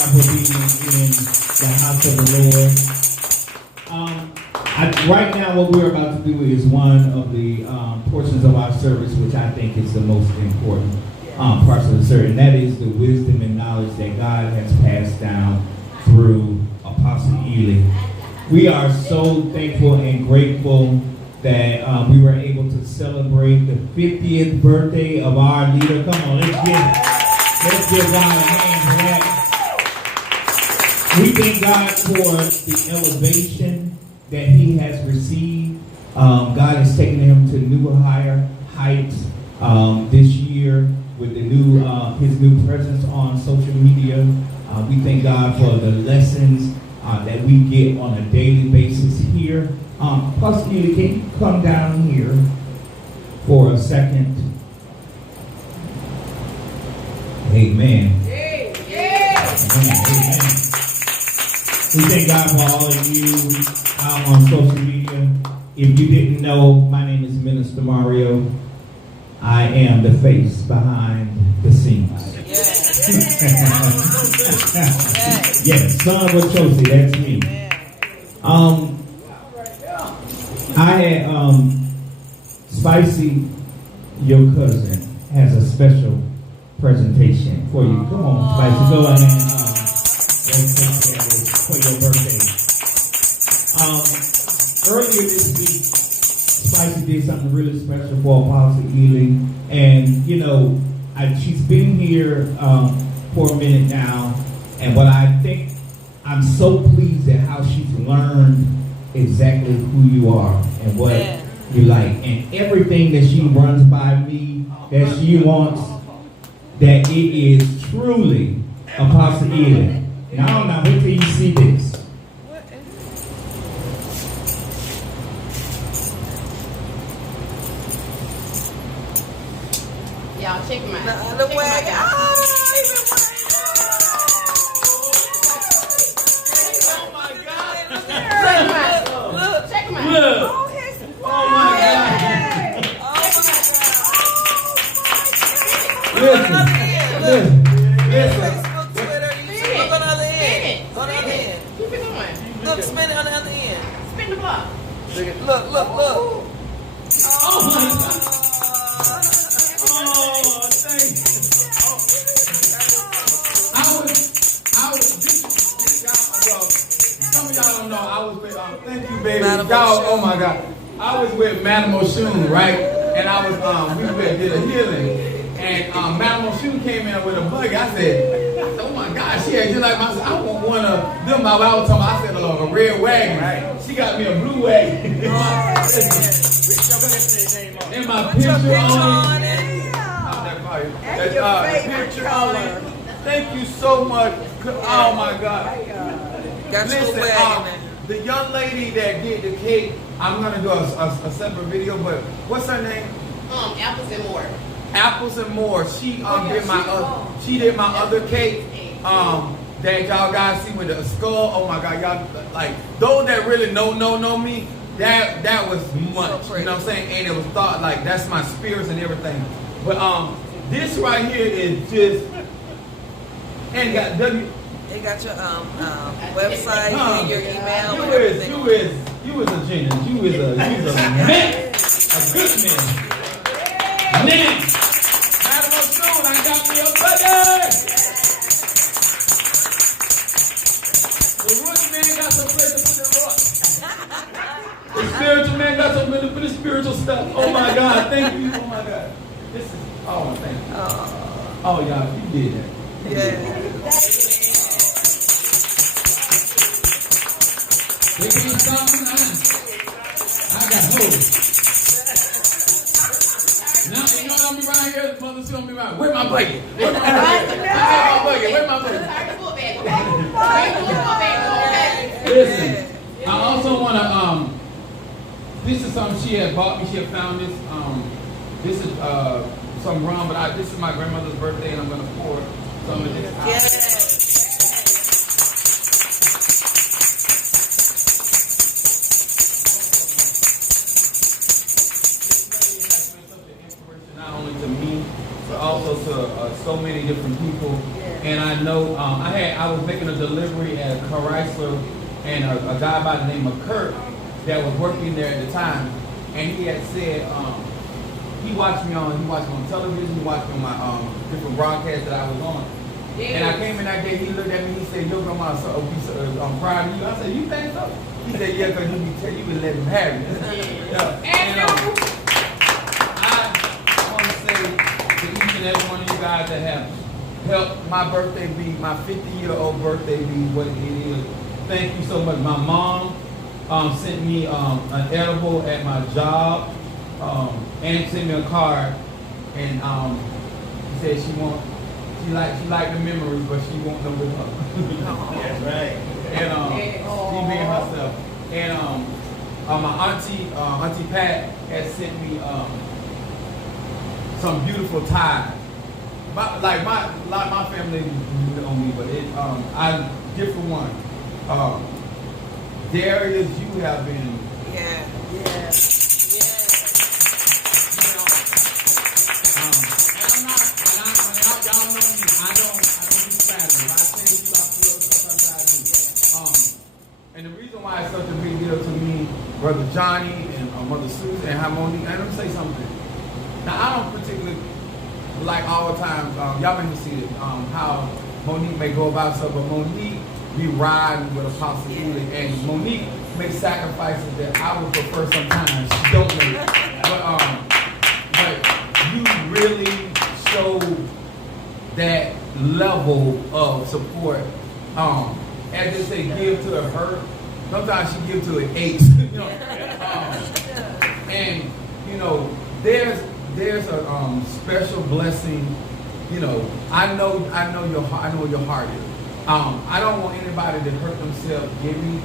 God for being in the house of the Lord. Right now, what we're about to do is one of the portions of our service, which I think is the most important parts of the service, and that is the wisdom and knowledge that God has passed down through Apostle Ely. We are so thankful and grateful that we were able to celebrate the 50th birthday of our leader. Come on, let's give God a hand for that. We thank God for the elevation that he has received. God has taken him to new higher heights this year with the new his new presence on social media. We thank God for the lessons that we get on a daily basis here. Pastor Ely, can you come down here for a second? Amen. Amen. We thank God for all of you on social media. If you didn't know, my name is Minister Mario. I am the face behind the scenes. Yes, son of Chelsea, that's me. I had Spicy, your cousin, has a special presentation for you. Come on, Spicy, go ahead and for your birthday. Earlier this week, Spicy did something really special for Apostle Ely, and you know, she's been here for a minute now, and what I think I'm so pleased at how she's learned exactly who you are and what you like, and everything that she runs by me that she wants, that it is truly Apostle Ely. Now, wait till you see this. Y'all check my look where I got. Oh my God! Look, check my. Look. Oh my God! Listen. Facebook, Twitter, YouTube. Look on the other end. On the other end. Keep it going. Look, spin it on the other end. Spin the block. Look. Oh my God! Oh, thank you. Some of y'all don't know, I was with, thank you, baby. Y'all, oh my God. I was with Madam Oshun, right? And I was, we did a healing. And Madam Oshun came in with a buggy. I said, oh my God, she had just like myself. I want one of them. I was talking about, I said, a red wagon. Right? She got me a blue wagon. And my picture on it. And your favorite color. Thank you so much. Oh my God. Got Listen, the young lady that did the cake, I'm gonna do a separate video, but what's her name? Apples and more. Apples and More. She did my other cake. That y'all guys see with the skull. Oh my God, y'all like those that really know me. That was much. You know what I'm saying? And it was thought like that's my spirits and everything. But this right here is just and got W. They got your website and your email. You was a genius. You was a man, a good man. Man, Madam Oshun, I got me a buddy. The root man got some place to put the rock. The spiritual man got some place to put the spiritual stuff. Oh my God, thank you. Oh my God. This is, oh, thank you. Oh, y'all, you did that. Yeah. They can't stop me now. I got hope. Now, you know what I'm right here? Mother, see me right. Where my bucket? Where my bucket? Where my bucket? Listen, I also want to, this is something she had bought me. She had found this. This is some rum, but this is my grandmother's birthday, and I'm going to pour some of this out. Yes. Not only to me, but also to so many different people. And I know I was making a delivery at Chrysler, and a guy by the name of Kurt that was working there at the time, and he had said he watched me on television, he watched me on my different broadcasts that I was on. And I came in that day, he looked at me, he said, "Your grandma's so proud of you." I said, "You think so?" He said, "Yeah, because you been letting him have it." I want to say to each and every one of you guys that have helped my birthday be, my 50-year-old birthday be what it is. Thank you so much. My mom sent me an edible at my job, and sent me a card, and she said she liked the memories, but she won't know with her. That's right. And she being herself. And my auntie Pat has sent me some beautiful ties. My family know me, but I different one. Darius, you have been. Yeah. And I'm not, y'all know me. I don't do flattery. If I say you, I feel sometimes I do. And the reason why it's such a big deal to me, Brother Johnny and Mother Susan and Harmony, and let me say something. Now, I don't particularly like all the time, y'all may see it, how Monique may go about stuff, but Monique be riding with Apostle Ely, and Monique makes sacrifices that I would prefer sometimes she don't make. But you really show that level of support. As they say, give to a hurt. Sometimes she gives to an ache. And there's a special blessing. I know your heart is. I don't want anybody to hurt themselves, give me.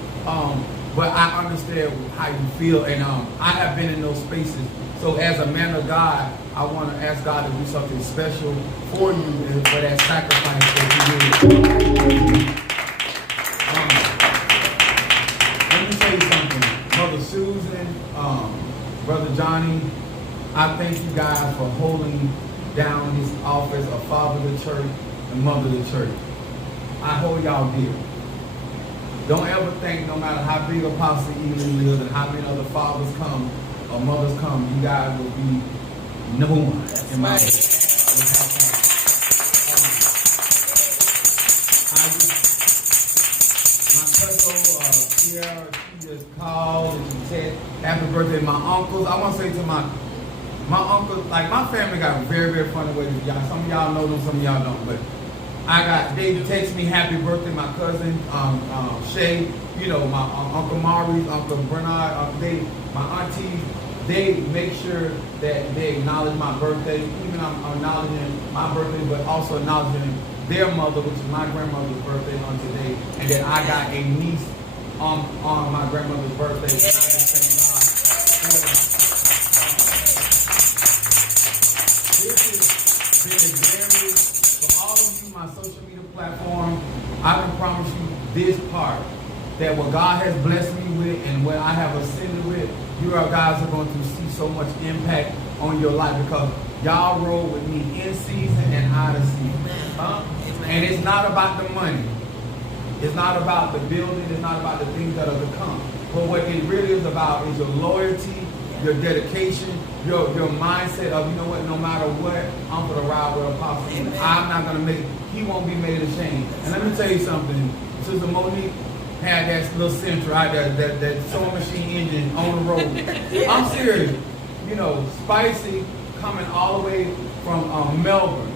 But I understand how you feel, and I have been in those spaces. So as a man of God, I want to ask God to do something special for you and for that sacrifice that you did. Let me tell you something, Mother Susan, Brother Johnny, I thank you guys for holding down this office of Father of the Church and Mother of the Church. I hold y'all dear. Don't ever think, no matter how big Apostle Ely lives and how many other fathers come or mothers come, you guys will be no one in my life. My cousin, Sierra, she just called and she said, "Happy birthday, my uncles." I want to say to my uncles, like my family got very, very funny ways. Y'all, some of y'all know them, some of y'all don't, but they text me happy birthday, my cousin, Shay, my Uncle Maurice, Uncle Bernard, my aunties, they make sure that they acknowledge my birthday, even I'm acknowledging my birthday, but also acknowledging their mother, which is my grandmother's birthday on today, and then I got a niece on my grandmother's birthday, and I just thank God for that. This has been very, for all of you, my social media platform, I can promise you this part, that what God has blessed me with and what I have ascended with, you guys are going to see so much impact on your life because y'all roll with me in season and out of season. And it's not about the money. It's not about the building. It's not about the things that are to come. But what it really is about is your loyalty, your dedication, your mindset of, you know what, no matter what, I'm going to ride with Apostle. I'm not going to he won't be made ashamed. And let me tell you something. Sister Monique had that little Central out there, that sewing machine engine on the road. I'm serious. Spicy coming all the way from Melbourne.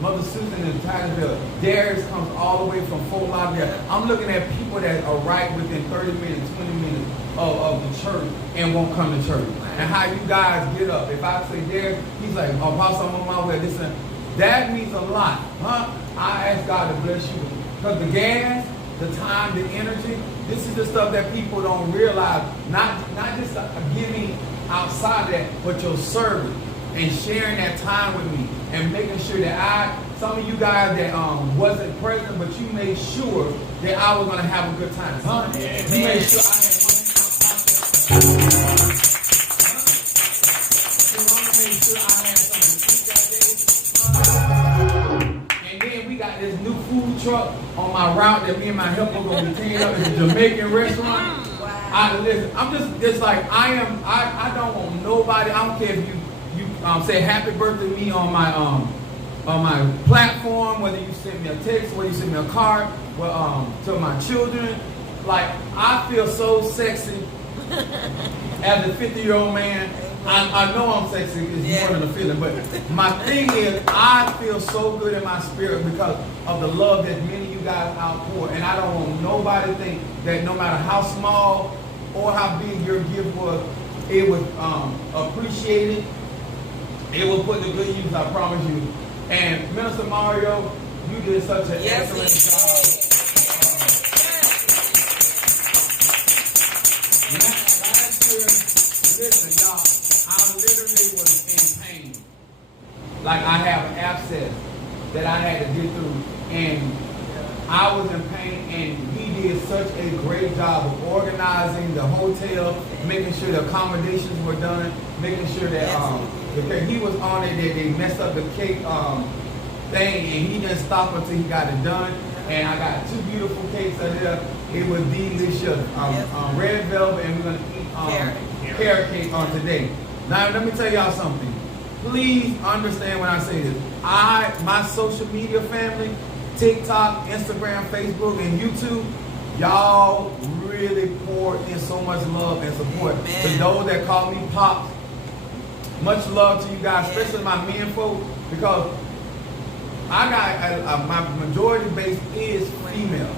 Mother Susan in Titusville. Darius comes all the way from Fort Lauderdale. I'm looking at people that are right within 30 minutes, 20 minutes of the church and won't come to church. And how you guys get up. If I say Darius, he's like, Apostle, I'm on my way. Listen, that means a lot. I ask God to bless you. Because the gas, the time, the energy, this is the stuff that people don't realize. Not just giving outside that, but your service and sharing that time with me and making sure that some of you guys that wasn't present, but you made sure that I was going to have a good time. Yeah, you made sure I had money in my pocket. You made sure I had something to eat that day. And then we got this new route that me and my helper are gonna be taking up is a Jamaican restaurant. Listen, I'm just like I don't want nobody. I don't care if you say happy birthday to me on my platform, whether you send me a text, whether you send me a card, to my children. Like, I feel so sexy as a 50-year-old man. I know I'm sexy, it's more than a feeling, but my thing is, I feel so good in my spirit because of the love that many of you guys outpour. And I don't want nobody to think that no matter how small or how big your gift was, it was appreciated. It will put the good use, I promise you. And Minister Mario, you did such an excellent job. Last year, listen, y'all, I literally was in pain. Like, I have an abscess that I had to get through, and I was in pain, and he did such a great job of organizing the hotel, making sure the accommodations were done, making sure that he was on it, that they messed up the cake thing, and he didn't stop until he got it done. And I got 2 beautiful cakes out there. It was delicious. Red velvet, and we're gonna eat carrot cake on today. Now let me tell y'all something. Please understand when I say this. My social media family, TikTok, Instagram, Facebook, and YouTube, y'all really poured in so much love and support. To those that call me Pops, much love to you guys, especially my men folk, because I got my majority base is female.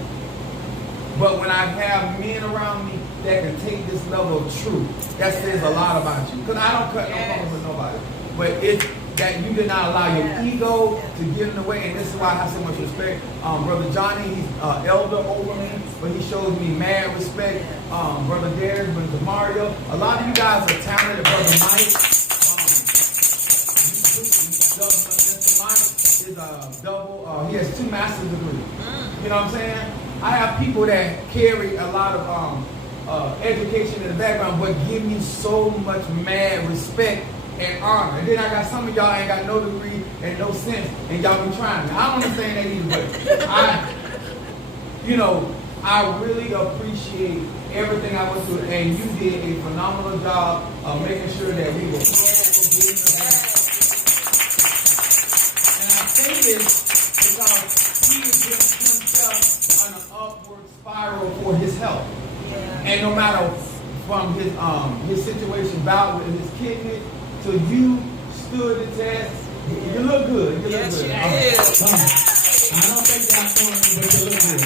But when I have men around me that can take this level of truth, that says a lot about you. Because I don't cut no corners with nobody. But it's that you did not allow your ego to get in the way, and this is why I have so much respect. Brother Johnny, he's elder over me, but he shows me mad respect. Brother Darius, Brother Mario, a lot of you guys are talented. Brother Mike, Mr. Mike is a double. He has 2 master's degrees. You know what I'm saying? I have people that carry a lot of education in the background, but give me so much mad respect and honor. And then I got some of y'all ain't got no degree and no sense, and y'all be trying. I don't understand that either, but I really appreciate everything I went through, and you did a phenomenal job of making sure that we were comfortable being around. And I say this because he is getting himself on an upward spiral for his health. And no matter from his situation about with his kidney to you stood the test, you look good. You look good. I don't think y'all showing me, but you look good.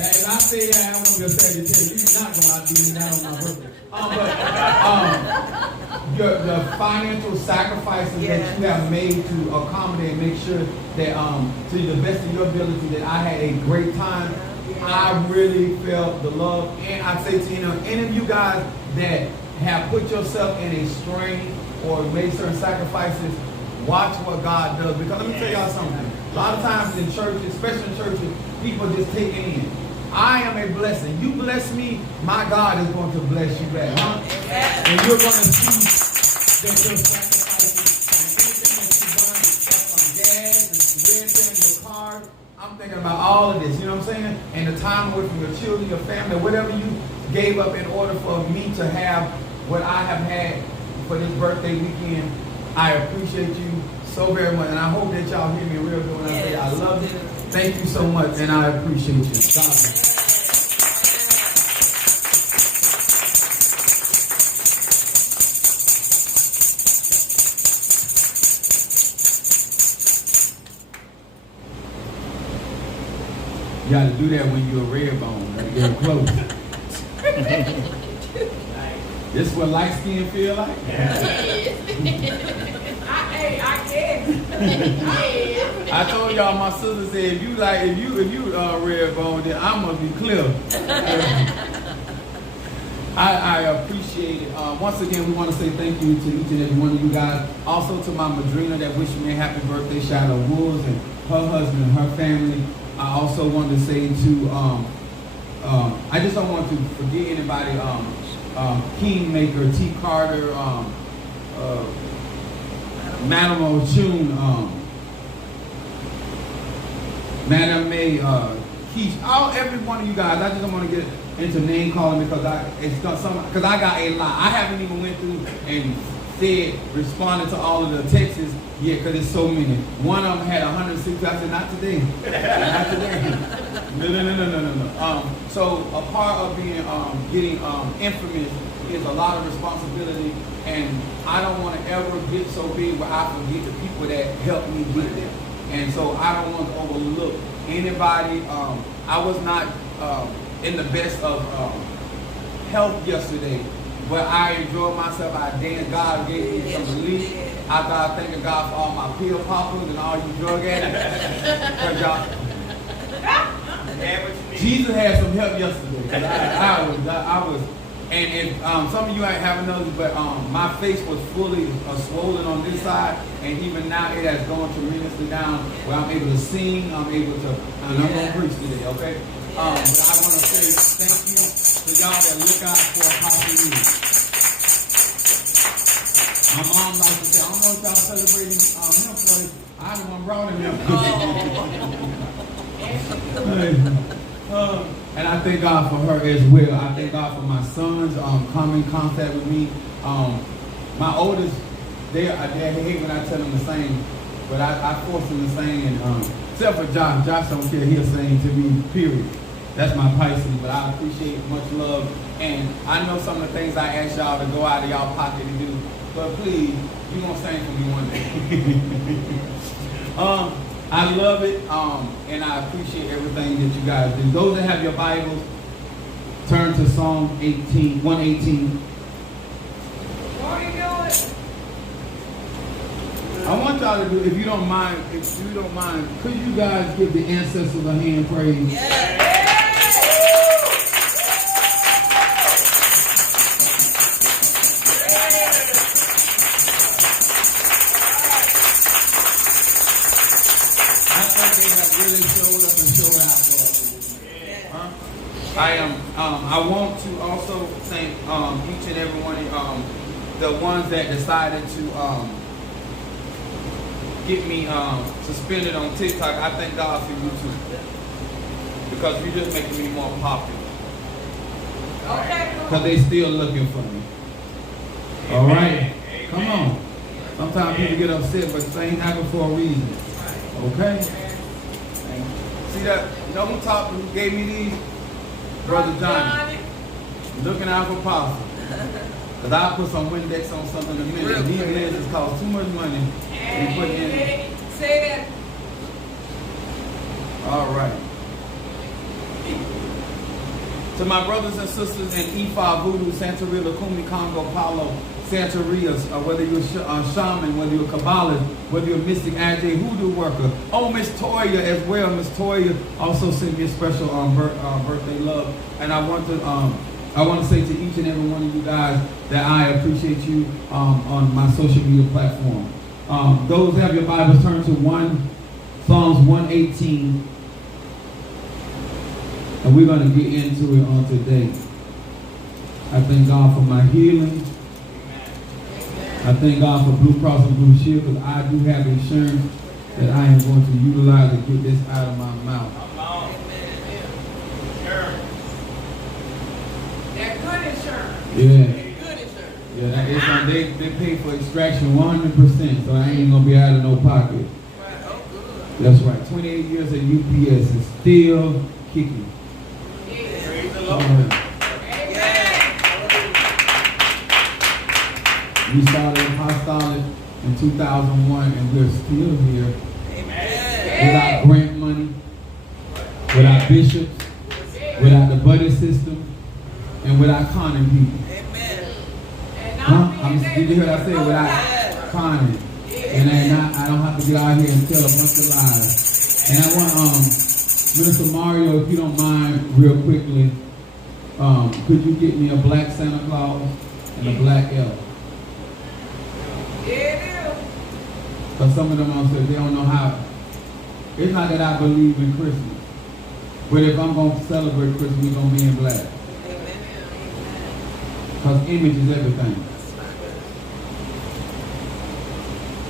If I say that, I'm gonna say to tell you, you're not gonna outdo me not on my birthday. The financial sacrifices that you have made to accommodate and make sure that to the best of your ability that I had a great time. I really felt the love, and I say to any of you guys that have put yourself in a strain or made certain sacrifices, watch what God does. Because let me tell y'all something. A lot of times in churches, especially in churches, people just take it in. I am a blessing. You bless me, my God is going to bless you back. Huh? And you're going to see that your sacrifices and anything that you've done, that's from gas, and renting, your car. I'm thinking about all of this, you know what I'm saying? And the time away from your children, your family, whatever you gave up in order for me to have what I have had for this birthday weekend. I appreciate you so very much, and I hope that y'all hear me real good when I say I love you. Thank you so much, and I appreciate you. God bless. You got to do that when you're a red bone. You got to get close. This is what light skin feel like? I guess. I told y'all, my sister said, if you red bone, then I must be clear. I appreciate it. Once again, we want to say thank you to each and every one of you guys. Also to my madrina that wished me a happy birthday, Shadow Woods, and her husband and her family. I also wanted to say to, I just don't want to forget anybody, Kingmaker, T. Carter, Madam O'June, Madam May, Keish, every one of you guys. I just don't want to get into name calling because I got a lot. I haven't even went through and responded to all of the texts yet because there's so many. One of them had 160. I said, not today. Not today. No. So a part of being getting infamous is a lot of responsibility, and I don't want to ever get so big where I forget the people that helped me get there. And so I don't want to overlook anybody. I was not in the best of health yesterday, but I enjoyed myself. I danced. God gave me some relief. I got thanking God for all my pill poppers and all you drug addicts. Jesus had some help yesterday. I was. And some of you ain't haven't noticed, but my face was fully swollen on this side, and even now it has gone tremendously down where I'm able to sing, I'm able to, and I'm going to preach today, okay? But I want to say thank you to y'all that look out for Apostle Lee. My mom likes to say, I don't know if y'all celebrating him, because I know I'm wrong in him. And I thank God for her as well. I thank God for my sons come in contact with me. My oldest, they hate when I tell them to sing, but I force them to sing. And except for Josh. Josh don't care. He'll sing to me, period. That's my Pisces, but I appreciate much love. And I know some of the things I ask y'all to go out of y'all pocket to do, but please, you gonna sing for me one day. I love it, and I appreciate everything that you guys do. Those that have your Bibles, turn to Psalm 118. What are you doing? I want y'all to do, if you don't mind, could you guys give the ancestors a hand praise? Yeah. I want to also thank each and every one of the ones that decided to get me suspended on TikTok. I thank God for you too, because you're just making me more popular. Okay. Because they still looking for me. All right, come on. Sometimes people get upset, but things happen for a reason. Okay. See that? You know who gave me these? Brother Johnny. Looking out for Apostle. Because I put some Windex on something in a minute. These lenses cost too much money. We put in. Say that. All right. To my brothers and sisters in Ifa, Voodoo, Santeria, Lukumi, Congo, Palo, Santeria, whether you're a shaman, whether you're a Kabbalist, whether you're a mystic, Ajay, hoodoo worker. Oh, Miss Toya as well. Miss Toya also sent me a special birthday love. And I want to say to each and every one of you guys that I appreciate you on my social media platform. Those who have your Bibles, turn to Psalms 118. And we're going to get into it on today. I thank God for my healing. I thank God for Blue Cross and Blue Shield, because I do have insurance that I am going to utilize to get this out of my mouth. That good insurance. Yeah. Good insurance. Yeah, they pay for extraction 100%, so I ain't going to be out of no pocket. That's right. 28 years at UPS is still kicking. Praise the Lord. Amen. We started apostolic in 2001, and we're still here. Amen. Without grant money, without bishops, without the buddy system, and without conning people. Amen. Did you hear what I said? Without conning. And I don't have to get out here and tell a bunch of lies. And I want Minister Mario, if you don't mind, real quickly, could you get me a black Santa Claus and a black elf? Yeah. Because some of them said they don't know how. It's not that I believe in Christmas, but if I'm going to celebrate Christmas, we're going to be in black. Because image is everything.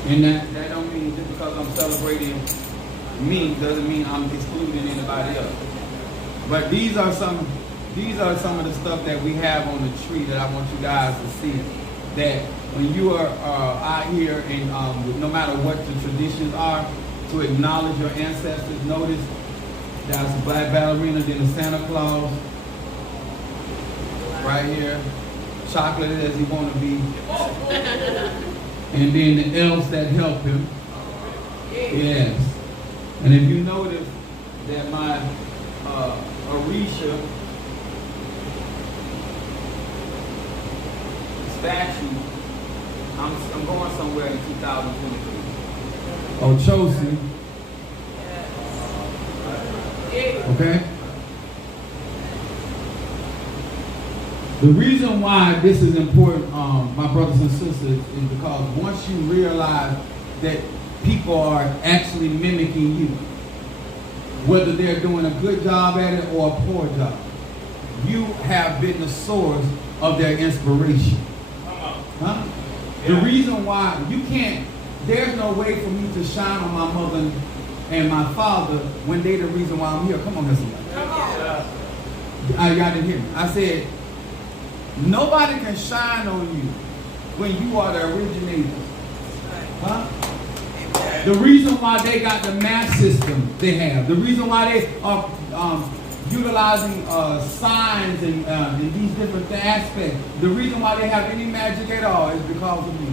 And that don't mean just because I'm celebrating me doesn't mean I'm excluding anybody else. But these are some of the stuff that we have on the tree that I want you guys to see. That when you are out here and no matter what the traditions are, to acknowledge your ancestors. Notice that's a black ballerina, then the Santa Claus right here, chocolate as he want to be, and then the elves that help him. Yes. And if you notice that my Orisha statue, I'm going somewhere in 2023. Oh, Chelsea. Okay? The reason why this is important, my brothers and sisters, is because once you realize that people are actually mimicking you, whether they're doing a good job at it or a poor job, you have been the source of their inspiration. Huh? The reason why you can't, there's no way for me to shine on my mother and my father when they're the reason why I'm here. Come on, listen. Y'all didn't hear me. I said, nobody can shine on you when you are the originator. Huh? The reason why they got the math system they have, the reason why they are utilizing signs and these different aspects, the reason why they have any magic at all is because of me.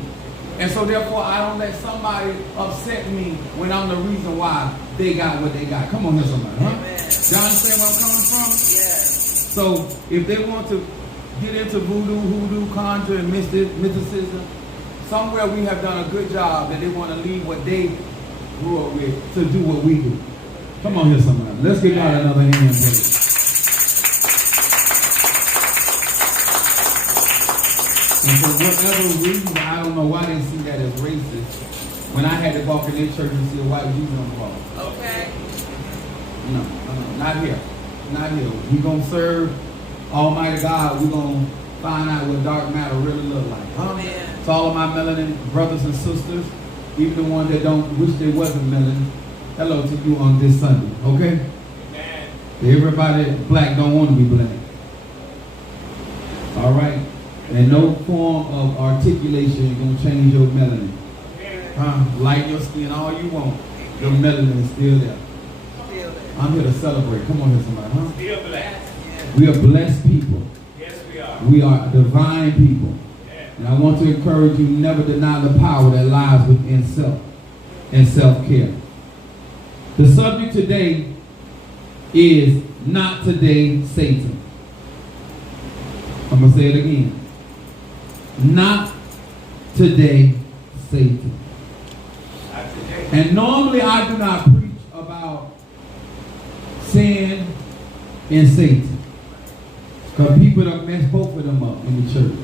And so therefore I don't let somebody upset me when I'm the reason why they got what they got. Come on here, somebody, huh? Y'all understand where I'm coming from? Yes. So if they want to get into voodoo, hoodoo, conjure, and mysticism, somewhere we have done a good job that they want to leave what they grew up with to do what we do. Come on here, somebody. Let's give God another hand, please. And for whatever reason, I don't know why they see that as racist. When I had to walk in their church and see a white Jesus on the wall. Okay. No, not here. Not here. We're going to serve Almighty God. We're going to find out what dark matter really look like. Huh? Amen. To all of my melanin brothers and sisters, even the ones that don't wish they wasn't melanin, hello to you on this Sunday, okay? Amen. Everybody black don't want to be black. All right? And no form of articulation is going to change your melanin. Light your skin all you want. Your melanin is still there. I'm here to celebrate. Come on here, somebody, huh? Still black. We are blessed people. Yes, we are. We are divine people. Yeah. And I want to encourage you, never deny the power that lies within self and self-care. The subject today is not today, Satan. I'm going to say it again. Not today, Satan. Not today. And normally I do not preach about sin and Satan, because people have messed both of them up in the church.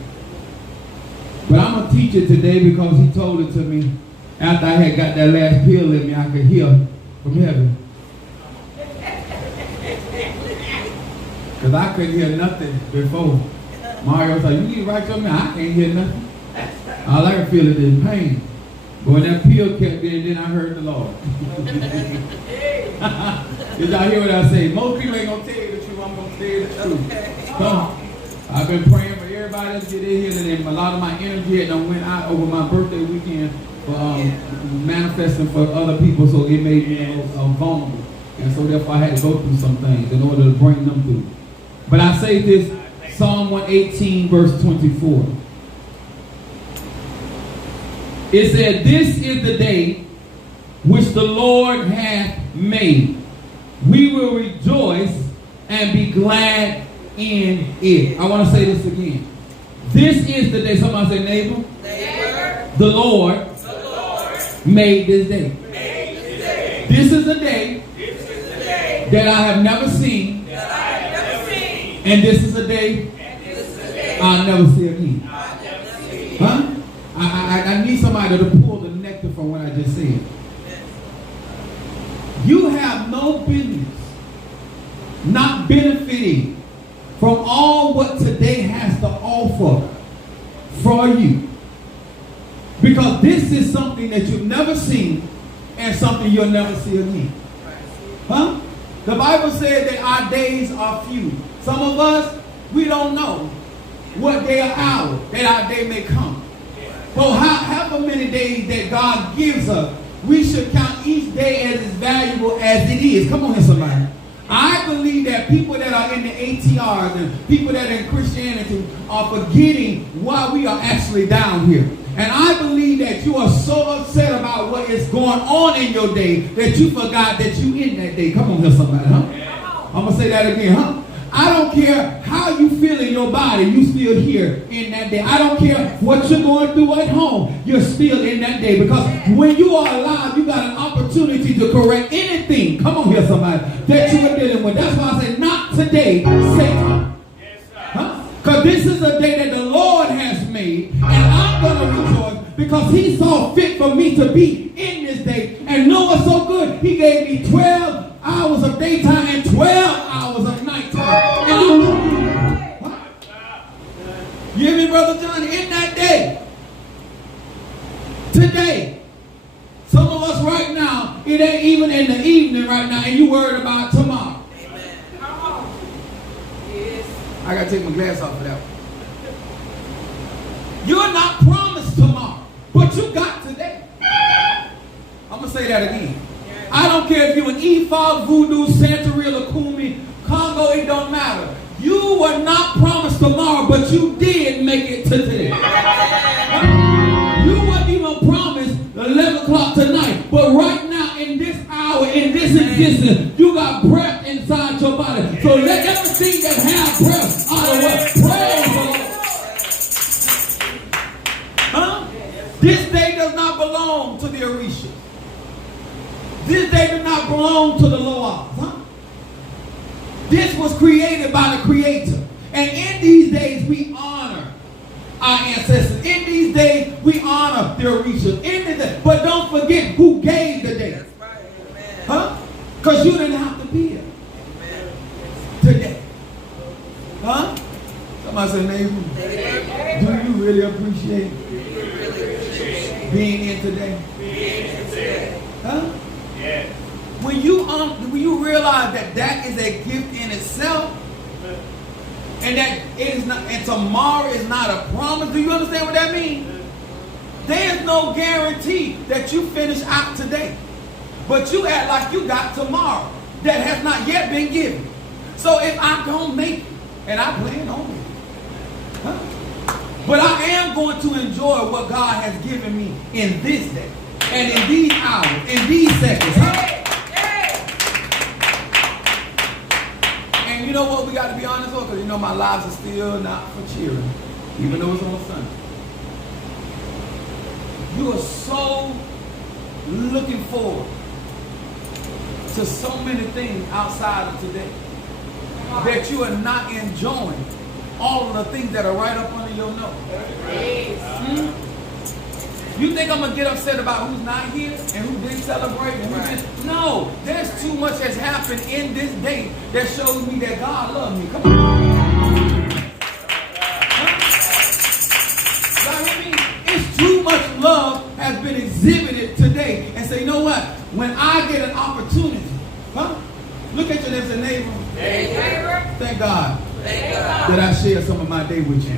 But I'm going to teach it today because he told it to me after I had got that last pill in me. I could hear from heaven. Because I couldn't hear nothing before. Mario was like, you need to write your man. I can't hear nothing. All I can feel is this pain. But when that pill kept in, then I heard the Lord. Did y'all hear what I say? Most people ain't going to tell you the truth. I'm going to tell you the truth. Come. I've been praying for everybody else to get in here, and a lot of my energy had done went out over my birthday weekend for manifesting for other people, so it made me vulnerable. And so therefore I had to go through some things in order to bring them through. But I say this, Psalm 118, verse 24. It said, this is the day which the Lord hath made. We will rejoice and be glad in it. I want to say this again. This is the day. Somebody say, neighbor. Neighbor. The Lord made this day. Made this day. This is the day, that I have never seen. And this is a day I'll never see again. Huh? I need somebody to pull the nectar from what I just said. You have no business not benefiting from all what today has to offer for you. Because this is something that you've never seen and something you'll never see again. Huh? The Bible said that our days are few. Some of us, we don't know what day or hour that our day may come. But however many days that God gives us, we should count each day as valuable as it is. Come on here, somebody. I believe that people that are in the ATRs and people that are in Christianity are forgetting why we are actually down here. And I believe that you are so upset about what is going on in your day that you forgot that you in that day. Come on here, somebody, huh? I'm going to say that again, huh? I don't care how you feel in your body, you still here in that day. I don't care what you're going through at home, you're still in that day. Because when you are alive, you got an opportunity to correct anything. Come on here, somebody, that you are dealing with. That's why I say, not today, Satan. Huh? Because this is a day that the Lord has made, and I'm going to rejoice because he saw fit for me to be in this day. And know what's so good? He gave me 12 hours of daytime and 12 hours of nighttime. And you hear me, Brother John? In that day, today, some of us right now, it ain't even in the evening right now, and you worried about tomorrow. Amen. Come on. Yes. I got to take my glass off of that one. You're not promised tomorrow, but you got today. I'm going to say that again. I don't care if you're an Ephah, Voodoo, Santeria, Lakumi, Congo, it don't matter. You were not promised tomorrow, but you did make it to today. You weren't even promised 11 o'clock tonight, but right now, in this hour, in this existence, you got breath inside your body. So let everything that has breath out of what? Praise the Lord. Huh? This day does not belong to the Orisha. This day does not belong to the Loas. Huh? This was created by the Creator. And in these days, we honor our ancestors. In these days, we honor the Orisha. But don't forget who gave the day. That's right. Amen. Huh? Because you didn't have to be here Amen. today. Huh? Somebody say, neighbor, do you really appreciate being in today? Huh? When you realize that that is a gift in itself, and that it is not, and tomorrow is not a promise. Do you understand what that means? There is no guarantee that you finish out today, but you act like you got tomorrow that has not yet been given. So if I don't make it, and I plan on it, huh? But I am going to enjoy what God has given me in this day, and in these hours, in these seconds. Huh? And you know what? We got to be honest with, because you know my lives are still not for cheering, even though it's on Sunday. You are so looking forward to so many things outside of today that you are not enjoying all of the things that are right up under your nose. You think I'm going to get upset about who's not here and who didn't celebrate? And who didn't? No, there's too much that's happened in this day that shows me that God loves me. Come on. It's too much love has been exhibited today. And say, you know what? When I get an opportunity, look at your neighbor and neighbor. Thank God that I share some of my day with you.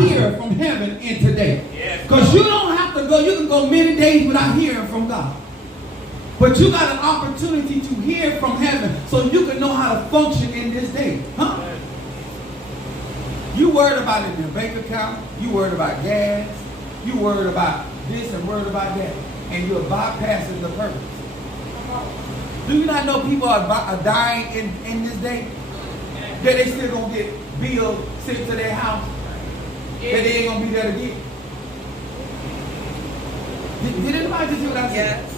Hear from heaven in today. Because you don't have to go, you can go many days without hearing from God. But you got an opportunity to hear from heaven so you can know how to function in this day. Huh? You worried about it in your bank account, you worried about gas, you worried about this and worried about that, and you're bypassing the purpose. Do you not know people are dying in this day? That they still gonna get bills sent to their house, that they ain't gonna be there to get. Did anybody just hear what I said? Yes.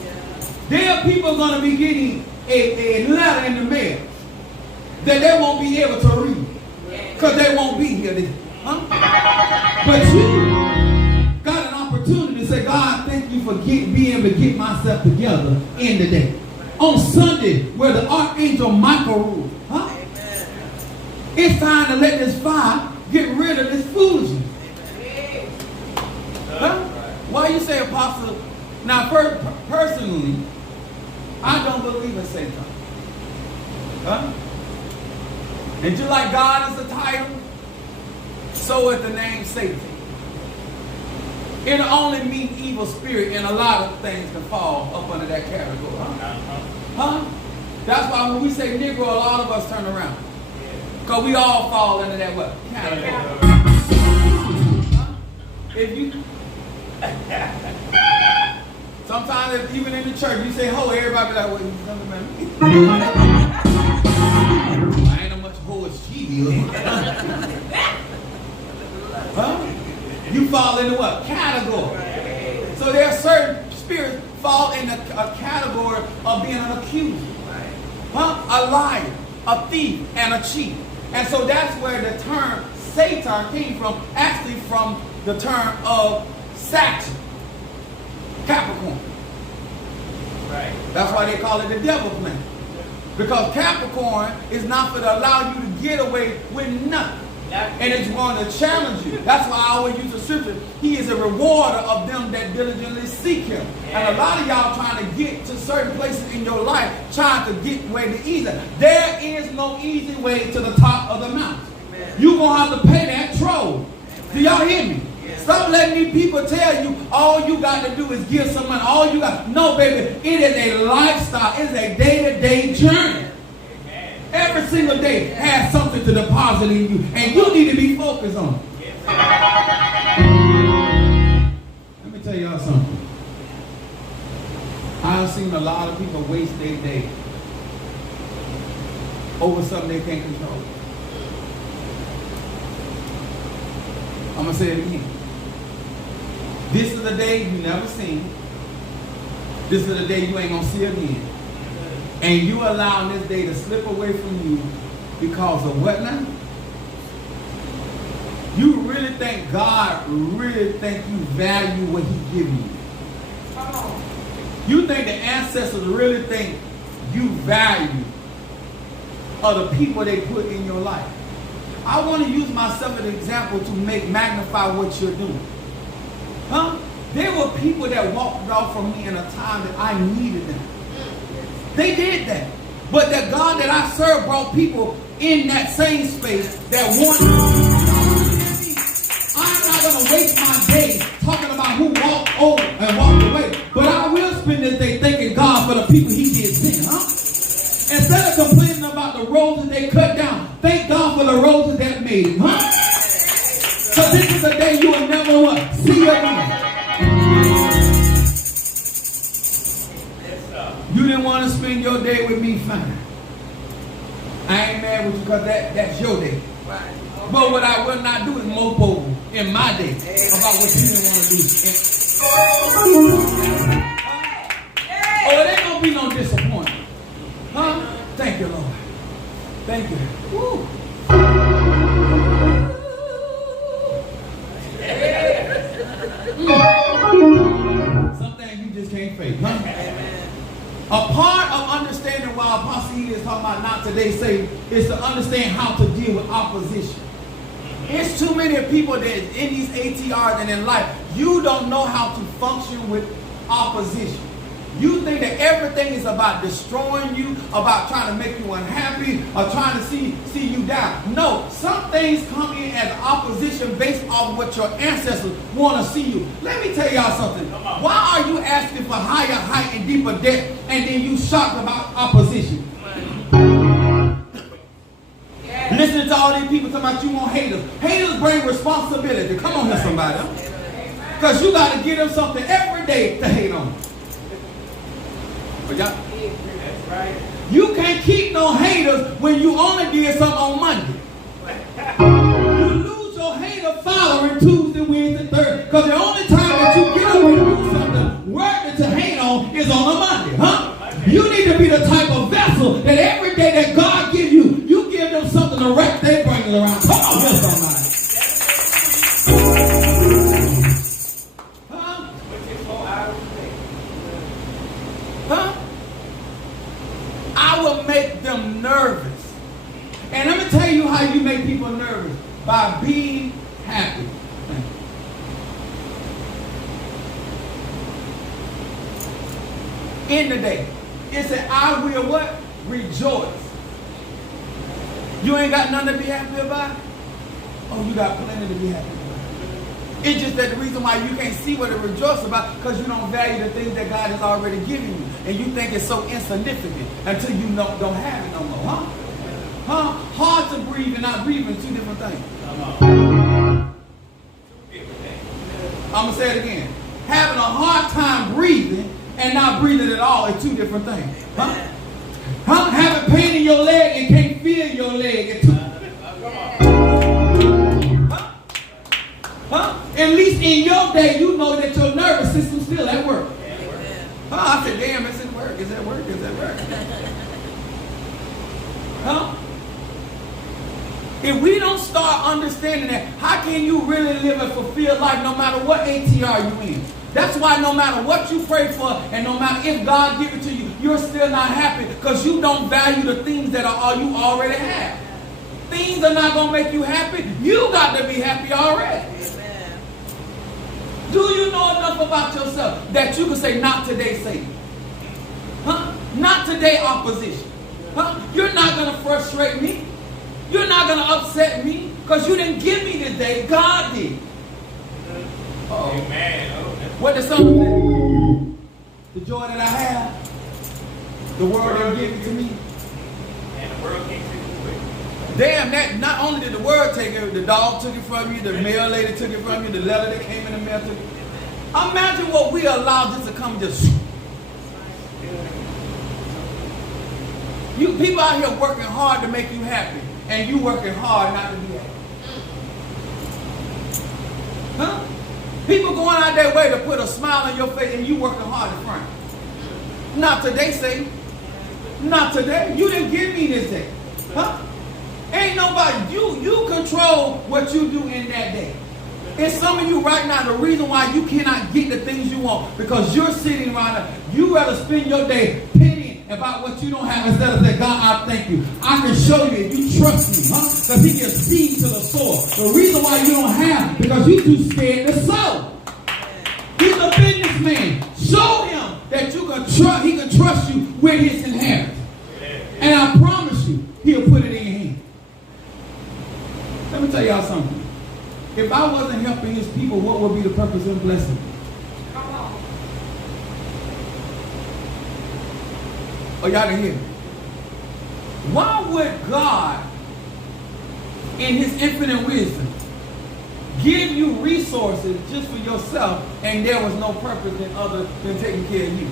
There are people gonna be getting a letter in the mail that they won't be able to read because they won't be here. But you got an opportunity to say, God, thank you for being able to get myself together in the day. On Sunday, where the Archangel Michael ruled. It's time to let this fire get rid of this foolishness. Why you say apostle? Now, personally, I don't believe in Satan. Huh? And just like God is the title, so is the name Satan. It only means evil spirit, and a lot of things can fall up under that category. Huh? That's why when we say Negro, a lot of us turn around. Because we all fall into that what? Category. Huh? If you... Sometimes even in the church, you say, ho, everybody be like, what, you talking about me? I ain't no much ho as she is. Huh? You fall into what? Category. So there are certain spirits fall in a category of being an accuser. Huh? A liar, a thief, and a cheat. And so that's where the term Satan came from, actually from the term of Saturn, Capricorn. Right. That's why they call it the devil planet. Because Capricorn is not going to allow you to get away with nothing. And it's going to challenge you. That's why I always use the scripture. He is a rewarder of them that diligently seek him. And a lot of y'all trying to get to certain places in your life, trying to get way the easy. There is no easy way to the top of the mountain. You're going to have to pay that toll. Do y'all hear me? Stop letting these people tell you all you got to do is give some money. All you got. No, baby. It is a lifestyle. It's a day-to-day journey. Every single day has something to deposit in you. And you need to be focused on it. Let me tell y'all something. I've seen a lot of people waste their day over something they can't control. I'm going to say it again. This is a day you never seen. This is a day you ain't going to see again. And you allowing this day to slip away from you because of what now? You really think God really think you value what he given you? You think the ancestors really think you value other people they put in your life? I want to use myself as an example to magnify what you're doing. Huh? There were people that walked off from me in a time that I needed them. They did that. But the God that I serve brought people in that same space that wanted to. I'm not going to waste my day talking about who walked over and walked away. But I will spend this day thanking God for the people he did send, huh? Instead of complaining about the roses they cut down, thank God for the roses that made him, huh? So this is a day you will never what? See again. You didn't want to spend your day with me, fine. I ain't mad with you because that's your day. Right. But what I will not do is mope over in my day about what you didn't want to do. Oh, it ain't going to be no disappointment. Huh? Thank you, Lord. Thank you. Woo. Some things you just can't fake, huh? A part of understanding why Apostle Ely is talking about not today saved is to understand how to deal with opposition. It's too many people that in these ATRs and in life, you don't know how to function with opposition. You think that everything is about destroying you, about trying to make you unhappy, or trying to see you down. No, some things come in as opposition based off what your ancestors want to see you. Let me tell y'all something. Why are you asking for higher height and deeper depth, and then you shocked about opposition? Listening to all these people talking about you want haters. Haters bring responsibility. Come on here, somebody. Because you got to give them something every day to hate on. That's right. You can't keep no haters when you only did something on Monday. You lose your hater following Tuesday, Wednesday, Thursday. Because the only time that you get up and do something worthy to hate on is on a Monday, huh? You need to be the type of vessel that every day that God gives you, you give them something to wreck, they bring it around. Come on here, somebody. Make them nervous. And let me tell you how you make people nervous. By being happy. in the day. It said, I will what? Rejoice. You ain't got nothing to be happy about? Oh, you got plenty to be happy about. It's just that the reason why you can't see what to rejoice about because you don't value the things that God has already given you. And you think it's so insignificant until you don't have it no more, huh? Huh? Hard to breathe and not breathing, two different things. I'm going to say it again. Having a hard time breathing and not breathing at all are two different things. Huh? Huh? Having pain in your leg and can't feel your leg. Huh? At least in your day, you know that your nervous system's still at work. Huh? I said, damn, it's at work. It's at work. It's at work. Huh? If we don't start understanding that, how can you really live a fulfilled life no matter what ATR you in? That's why no matter what you pray for and no matter if God give it to you, you're still not happy because you don't value the things that are all you already have. Things are not going to make you happy. You got to be happy already. Amen. Do you know enough about yourself that you can say, not today, Satan? Huh? Not today, opposition. Huh? You're not going to frustrate me. You're not going to upset me because you didn't give me this day. God did. Amen. What the song say? The joy that I have, the world didn't give it to me. And the world can't take it away. Damn, that not only did the world take it, the dog took it from you, the mail lady took it from you, the letter that came in the mail took it. Imagine what we allowed this to come just. You people out here working hard to make you happy, and you working hard not to be happy. Huh? People going out their way to put a smile on your face, and you working hard to front. Not today, Satan. Not today. You didn't give me this day. Huh? Ain't nobody. You control what you do in that day. And some of you right now, the reason why you cannot get the things you want, because you're sitting around there, you rather spend your day pitying about what you don't have instead of saying, God, I thank you. I can show you if you trust me, huh? Because he gives seed to the soil. The reason why you don't have, because you too scared to sow. He's a businessman. Show him that you can trust. He can trust you with his inheritance. And I promise you, he'll put it in your hand. Let me tell y'all something. If I wasn't helping his people, what would be the purpose of blessing? Come on. Oh, y'all didn't hear me. Why would God, in his infinite wisdom, give you resources just for yourself and there was no purpose in other than taking care of you?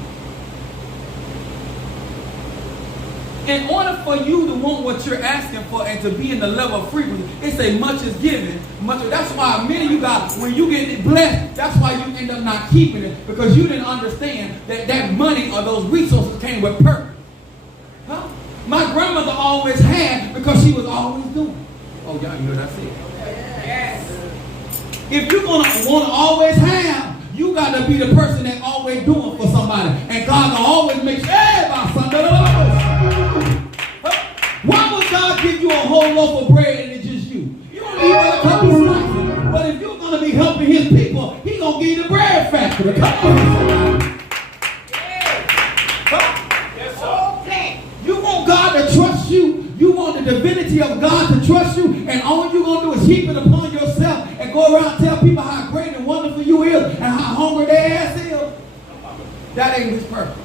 In order for you to want what you're asking for and to be in the level of frequency, it's a much is given. That's why many of you guys, when you get blessed, that's why you end up not keeping it, because you didn't understand that that money or those resources came with purpose. Huh? My grandmother always had because she was always doing. Oh, y'all hear what I said? Yes. If you're going to want to always have, you got to be the person that's always doing for somebody. And God will always make sure everybody something. Why would God give you a whole loaf of bread and it's just you? You don't need a couple slices. But if you're going to be helping his people, he's going to give you the bread factory. Come on. Yes, sir. Okay. You want God to trust you. You want the divinity of God to trust you. And all you're going to do is heap it upon yourself and go around and tell people how great and wonderful you is and how hungry their ass is. That ain't his purpose.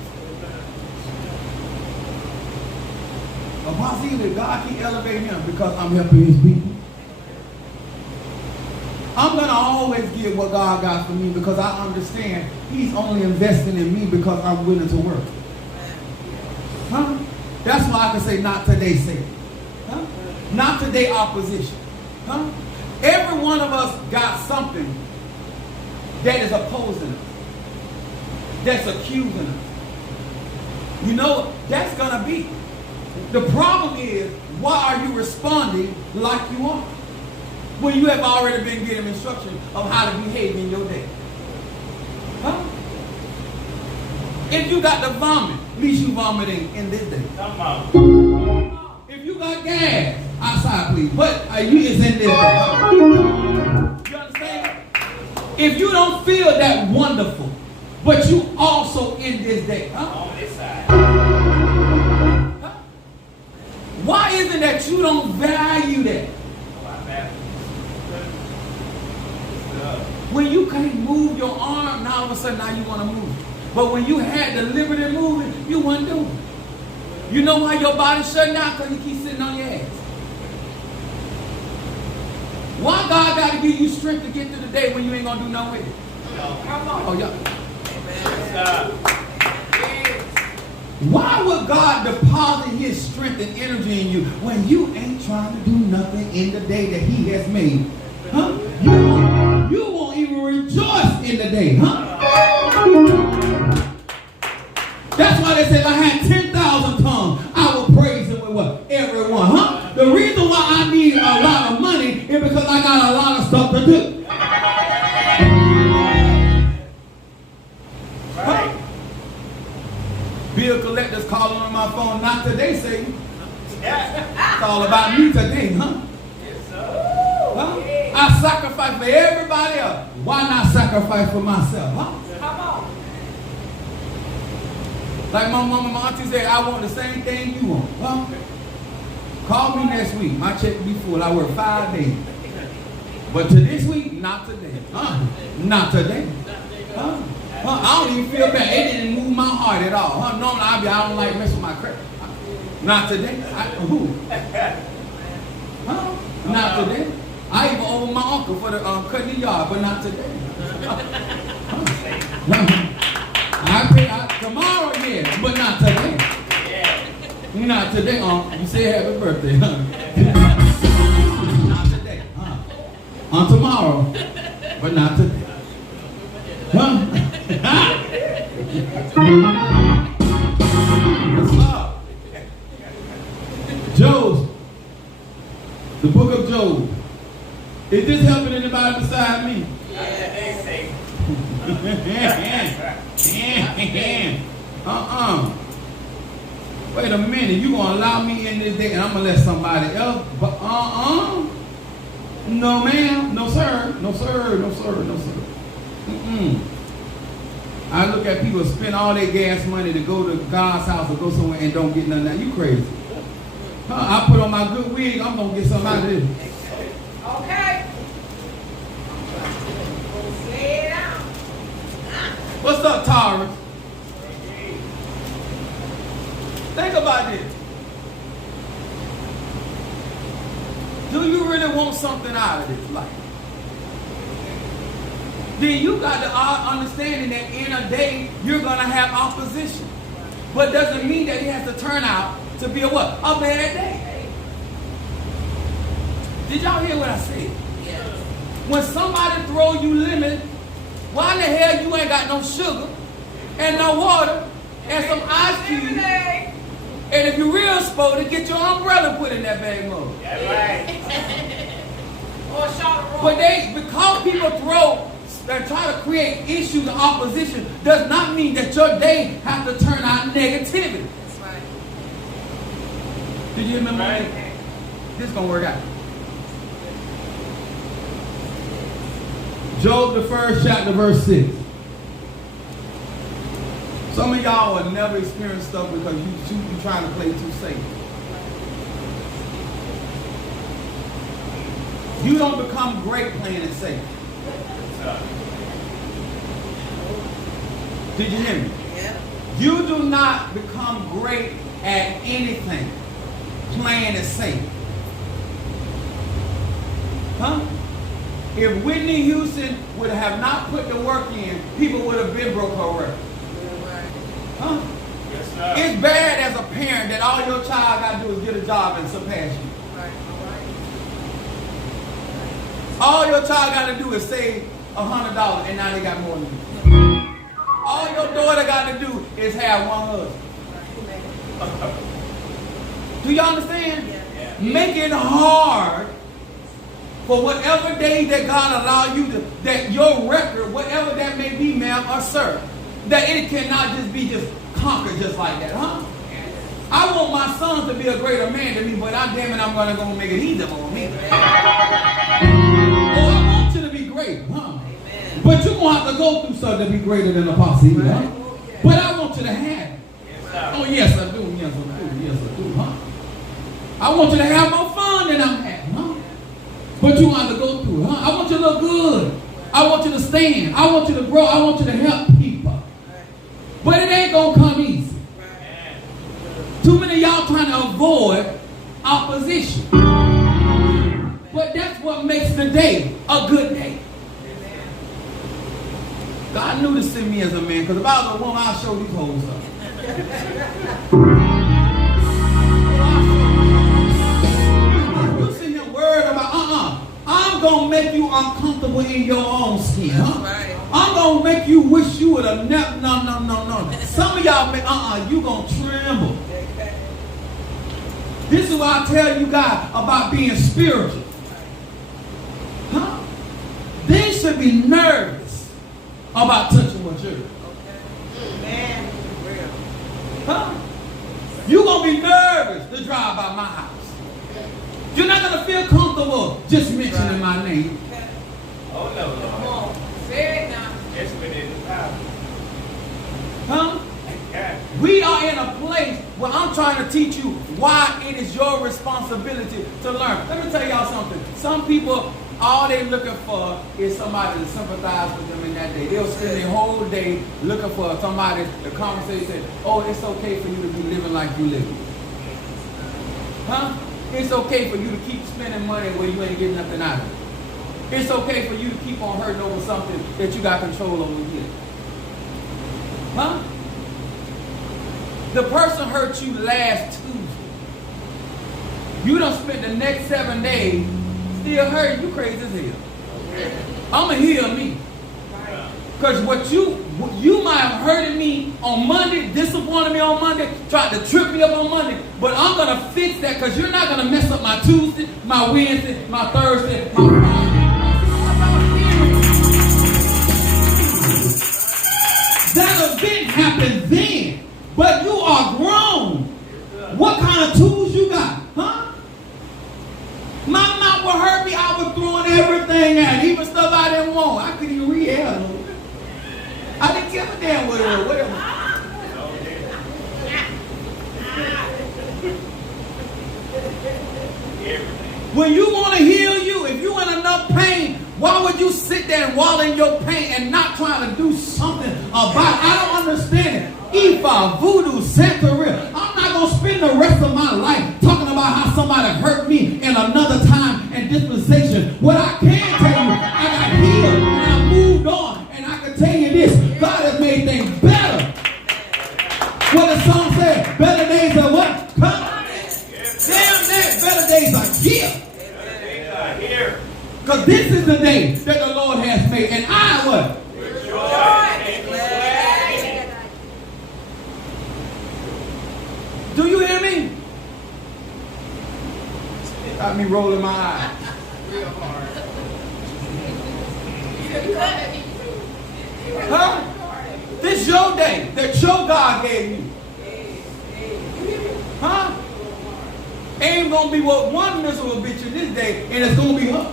Why see that God can elevate him? Because I'm helping his people. I'm going to always give what God got for me because I understand he's only investing in me because I'm willing to work. Huh? That's why I can say not today, Satan. Huh? Not today, opposition. Huh? Every one of us got something that is opposing us, that's accusing us. You know, that's going to be. The problem is, why are you responding like you are when you have already been given instruction of how to behave in your day? Huh? If you got to vomit, at least you vomiting in this day. If you got gas, outside please, but you is in this day. You understand? If you don't feel that wonderful, but you also in this day. Huh? On this side. Huh? Why is it that you don't value that? When you can't move your arm, now all of a sudden now you want to move. But when you had the liberty of moving, you wasn't doing it. You know why your body's shutting down? Because you keep sitting on your ass. Why God got to give you strength to get through the day when you ain't going to do nothing with it? Come on. Oh, yeah. Yes. Why would God deposit his strength and energy in you when you ain't trying to do nothing in the day that he has made? Huh? You won't even rejoice in the day, huh? That's why they say if I had 10,000 tongues, I would praise him with what? Everyone, huh? The reason why I need a lot of money is because I got a lot of stuff to do. Huh? Bill collectors calling on my phone, not today, Satan. It's all about me today, huh? Huh? I sacrifice for everybody else. Why not sacrifice for myself, huh? Come on. Like my mama, my auntie said, I want the same thing you want. Huh? Call me next week. My check will be full. I work 5 days. But to this week, not today. Huh? Not today. Huh? Huh? I don't even feel bad. It didn't move my heart at all. Huh? Normally I don't like messing with my credit. Not today. Who? Huh? Not today. I even owe my uncle for the cutting the yard, but not today. I pay tomorrow, yeah, but not today. Not today, you say happy birthday, huh? Not today, huh? On tomorrow, but not today. Huh? What's up? Job, the book of Job. Is this helping anybody beside me? Wait a minute, you gonna allow me in this day and I'm gonna let somebody else? But no ma'am, no sir, no sir, no sir, no sir. I look at people spend all their gas money to go to God's house or go somewhere and don't get nothing out. You crazy? I put on my good wig, I'm gonna get something out of this. Okay. Lay it out. What's up, Taurus? Think about this. Do you really want something out of this life? Then you got the understanding that in a day you're going to have opposition. But doesn't mean that it has to turn out to be a what? A bad day. Did y'all hear what I said? Yes. When somebody throw you lemon, why in the hell you ain't got no sugar and no water and some ice cubes? And if you're real supposed to get your umbrella put in that bag mode. That's right. Or a shot of But because people throw and try to create issues and opposition does not mean that your day has to turn out negativity. That's right. Did you remember that? This is going to work out. Job, the 1st chapter, verse 6. Some of y'all will never experience stuff because you're trying to play too safe. You don't become great playing it safe. Did you hear me? Yeah. You do not become great at anything playing it safe. Huh? If Whitney Houston would have not put the work in, people would have been broke her record. Huh? Yes, sir. It's bad as a parent that all your child got to do is get a job and surpass you. Right. All your child got to do is save $100 and now they got more than you. All your daughter got to do is have one husband. Do y'all understand? Yeah. Make it hard for whatever day that God allow you to, that your record, whatever that may be, ma'am or sir, that it cannot just be just conquered just like that, huh? I want my son to be a greater man than me, but I'm going to go make it easy on me. Oh, I want you to be great, huh? Amen. But you're going to have to go through something to be greater than Apostle Ely, huh? But I want you to have it. Oh, yes, I do. Yes, I do. Yes, I do, huh? I want you to have more fun than I'm having, huh? But you want to go through it, huh? I want you to look good. I want you to stand. I want you to grow. I want you to help people. But it ain't going to come easy. Too many of y'all trying to avoid opposition. But that's what makes the day a good day. God knew to send me as a man, because if I was a woman, I'll show these hoes up. You sit here worried about, I'm going to make you uncomfortable in your own skin. Huh? I'm going to make you wish you would have never, no. Some of y'all, you going to tremble. This is why I tell you guys about being spiritual. Huh? They should be nervous about touching what you're doing. Man, real. Huh? You're going to be nervous to drive by my house. You're not going to feel comfortable just mentioning my name. Oh, no. Come on. Say it now. Yes, we did. Huh? We are in a place where I'm trying to teach you why it is your responsibility to learn. Let me tell y'all something. Some people, all they're looking for is somebody to sympathize with them in that day. They'll spend their whole day looking for somebody to conversate and say, oh, it's okay for you to be living like you live. Huh? It's okay for you to keep spending money where you ain't getting nothing out of it. It's okay for you to keep on hurting over something that you got control over here. Huh? The person hurt you last Tuesday. You done spent the next 7 days still hurt. You crazy as hell. I'ma heal me. Because what you might have hurted me on Monday, disappointed me on Monday, tried to trip me up on Monday, but I'm going to fix that because you're not going to mess up my Tuesday, my Wednesday, my Thursday, my Friday. That event happened then, but you are grown. What kind of tools you got? Huh? My mouth would hurt me. I was throwing everything at it, even stuff I didn't want. I couldn't even read it. I didn't give a damn what it was. Whatever. When you want to heal you, if you're in enough pain, why would you sit there and wallow in your pain and not try to do something about it? I don't understand it. Ifa, voodoo, Santeria. I'm not going to spend the rest of my life talking about how somebody hurt me in another time and dispensation. What I can tell you, I got healed and I moved on. And I can tell you this, God has made things better. What the song said, better days are what? Come. Damn that, better days are here. Because this is the day that the Lord has made. And I what? Do you hear me? Got me rolling my eyes. Huh? This is your day that your God gave you. Huh? Ain't gonna be what one miserable bitch in this day, and it's gonna be her.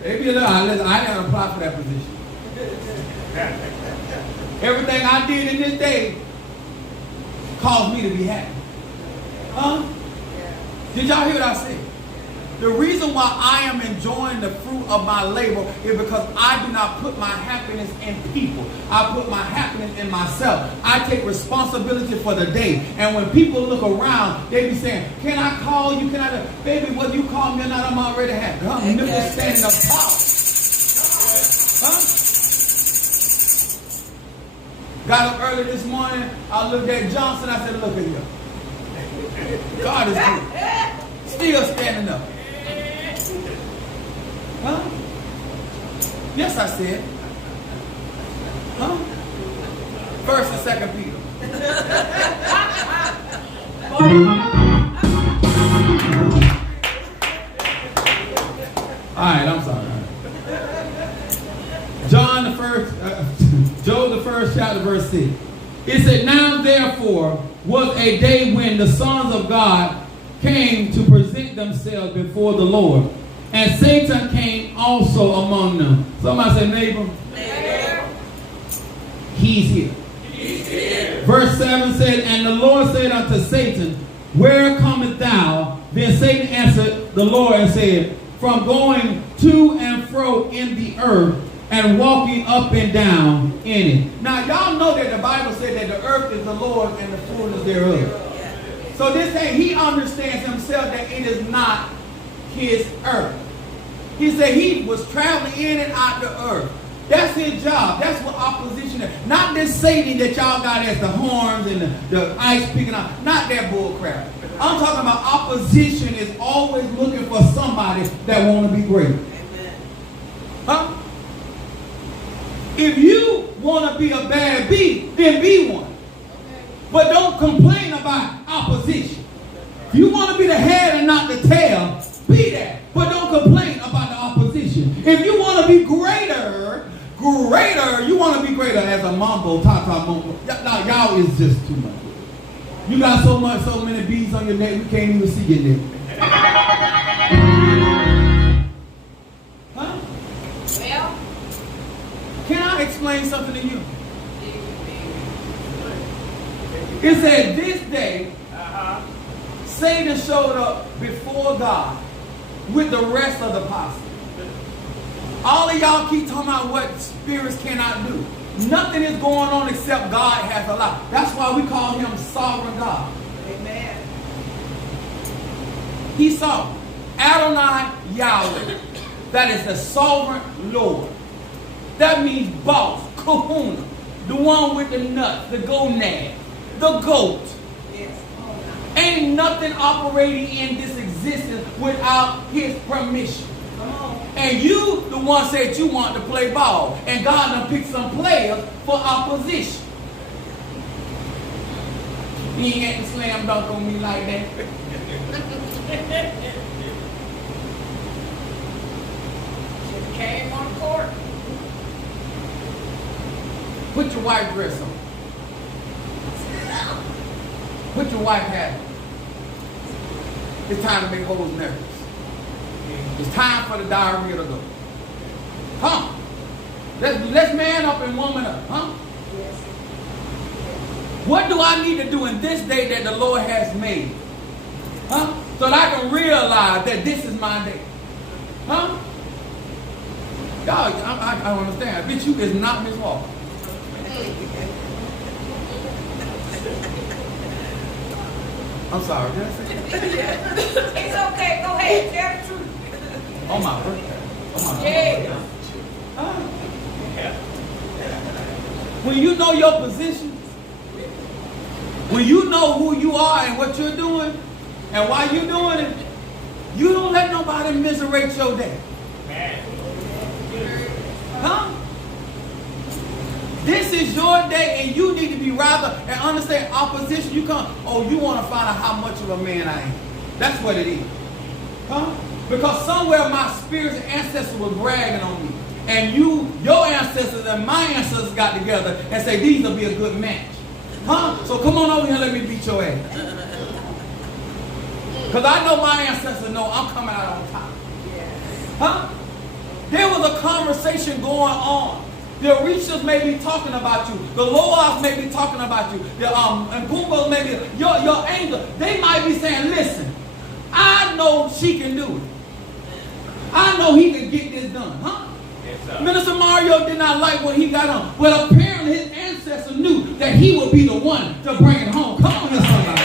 Maybe I didn't apply for that position. Everything I did in this day caused me to be happy. Huh? Did y'all hear what I said? The reason why I am enjoying the fruit of my labor is because I do not put my happiness in people. I put my happiness in myself. I take responsibility for the day. And when people look around, they be saying, can I call you? Can I? Baby, whether you call me or not, I'm already happy. Huh? Nipples standing up tall. Huh? Got up early this morning. I looked at Johnson. I said, look at him. God is good. Still standing up. Huh? Yes, I said. Huh? 1st and 2nd Peter. All right, I'm sorry. Job the 1st chapter verse 6. It said, now therefore was a day when the sons of God came to present themselves before the Lord. and Satan came also among them. Somebody say, neighbor. He's here. Verse 7 said, and the Lord said unto Satan, where comest thou? Then Satan answered the Lord and said, from going to and fro in the earth and walking up and down in it. Now y'all know that the Bible said that the earth is the Lord and the fullness thereof. So this thing, he understands himself that it is not his earth. He said he was traveling in and out the earth. That's his job. That's what opposition is. Not this Satan that y'all got as the horns and the ice picking out. Not that bull crap. I'm talking about opposition is always looking for somebody that want to be great. Huh? If you want to be a bad bee, then be one. But don't complain about opposition. If you want to be the head and not the tail, be that. But don't complain about the opposition. If you want to be greater, you want to be greater as a mambo, ta-ta mambo. Y'all is just too much. You got so many beads on your neck, we can't even see your neck. Huh? Well, can I explain something to you? It said this day, Satan showed up before God with the rest of the posse. All of y'all keep talking about what spirits cannot do. Nothing is going on except God has allowed. That's why we call him sovereign God. Amen. He's sovereign. Adonai Yahweh. That is the sovereign Lord. That means boss, kahuna, the one with the nuts, the gonad, the goat. Yes. Ain't nothing operating in this existence without his permission. Come on. And you, the one said you want to play ball. And God done picked some players for opposition. He ain't had to slam dunk on me like that. came on court. Put your white dress on. Put your white hat on. It's time to make hoes nervous. It's time for the diarrhea to go. Huh? Let's man up and woman up. Huh? Yes. What do I need to do in this day that the Lord has made? Huh? So that I can realize that this is my day. Huh? Y'all, I don't understand. Bitch, you is not Miss Walker. I'm sorry, did I say that? It's okay. Go ahead. Tell the truth. On my birthday. On my Yeah. birthday. When you know your position, when you know who you are and what you're doing and why you're doing it, you don't let nobody miserate your day. Huh? This is your day and you need to be rather and understand opposition. You come, oh, you want to find out how much of a man I am. That's what it is. Huh? Because somewhere my spirits and ancestors were bragging on me. And your ancestors and my ancestors got together and say, these will be a good match. Huh? So come on over here and let me beat your ass. Because I know my ancestors know I'm coming out on top. Huh? There was a conversation going on. The Orishas may be talking about you. The Loas may be talking about you. The and Pumbas may be, your angel. They might be saying, listen, I know she can do it. I know he can get this done. Huh? Yes, Minister Mario did not like what he got on. But apparently his ancestor knew that he would be the one to bring it home. Come on here, somebody.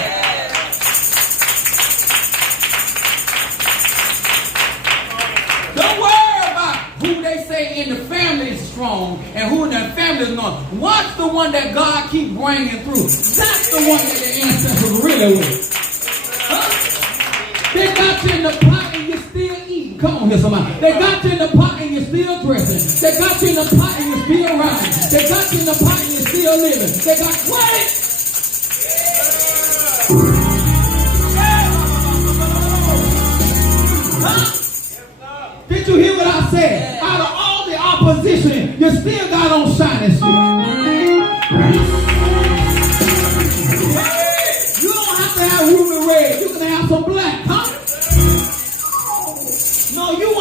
Don't worry about who they say in the family is strong and who in their family is not. Watch the one that God keep bringing through. That's the one that the ancestors really with. Huh? They got you in the pot and you're still eating. Come on here, somebody. They got you in the pot and you're still dressing. They got you in the pot and you're still riding. They got you in the pot and you're still living. They got, wait! Huh? Did you hear what I said? Out of all the opposition, you still got on shiny shit. You don't have to have ruby red. You can have some black, huh? No, you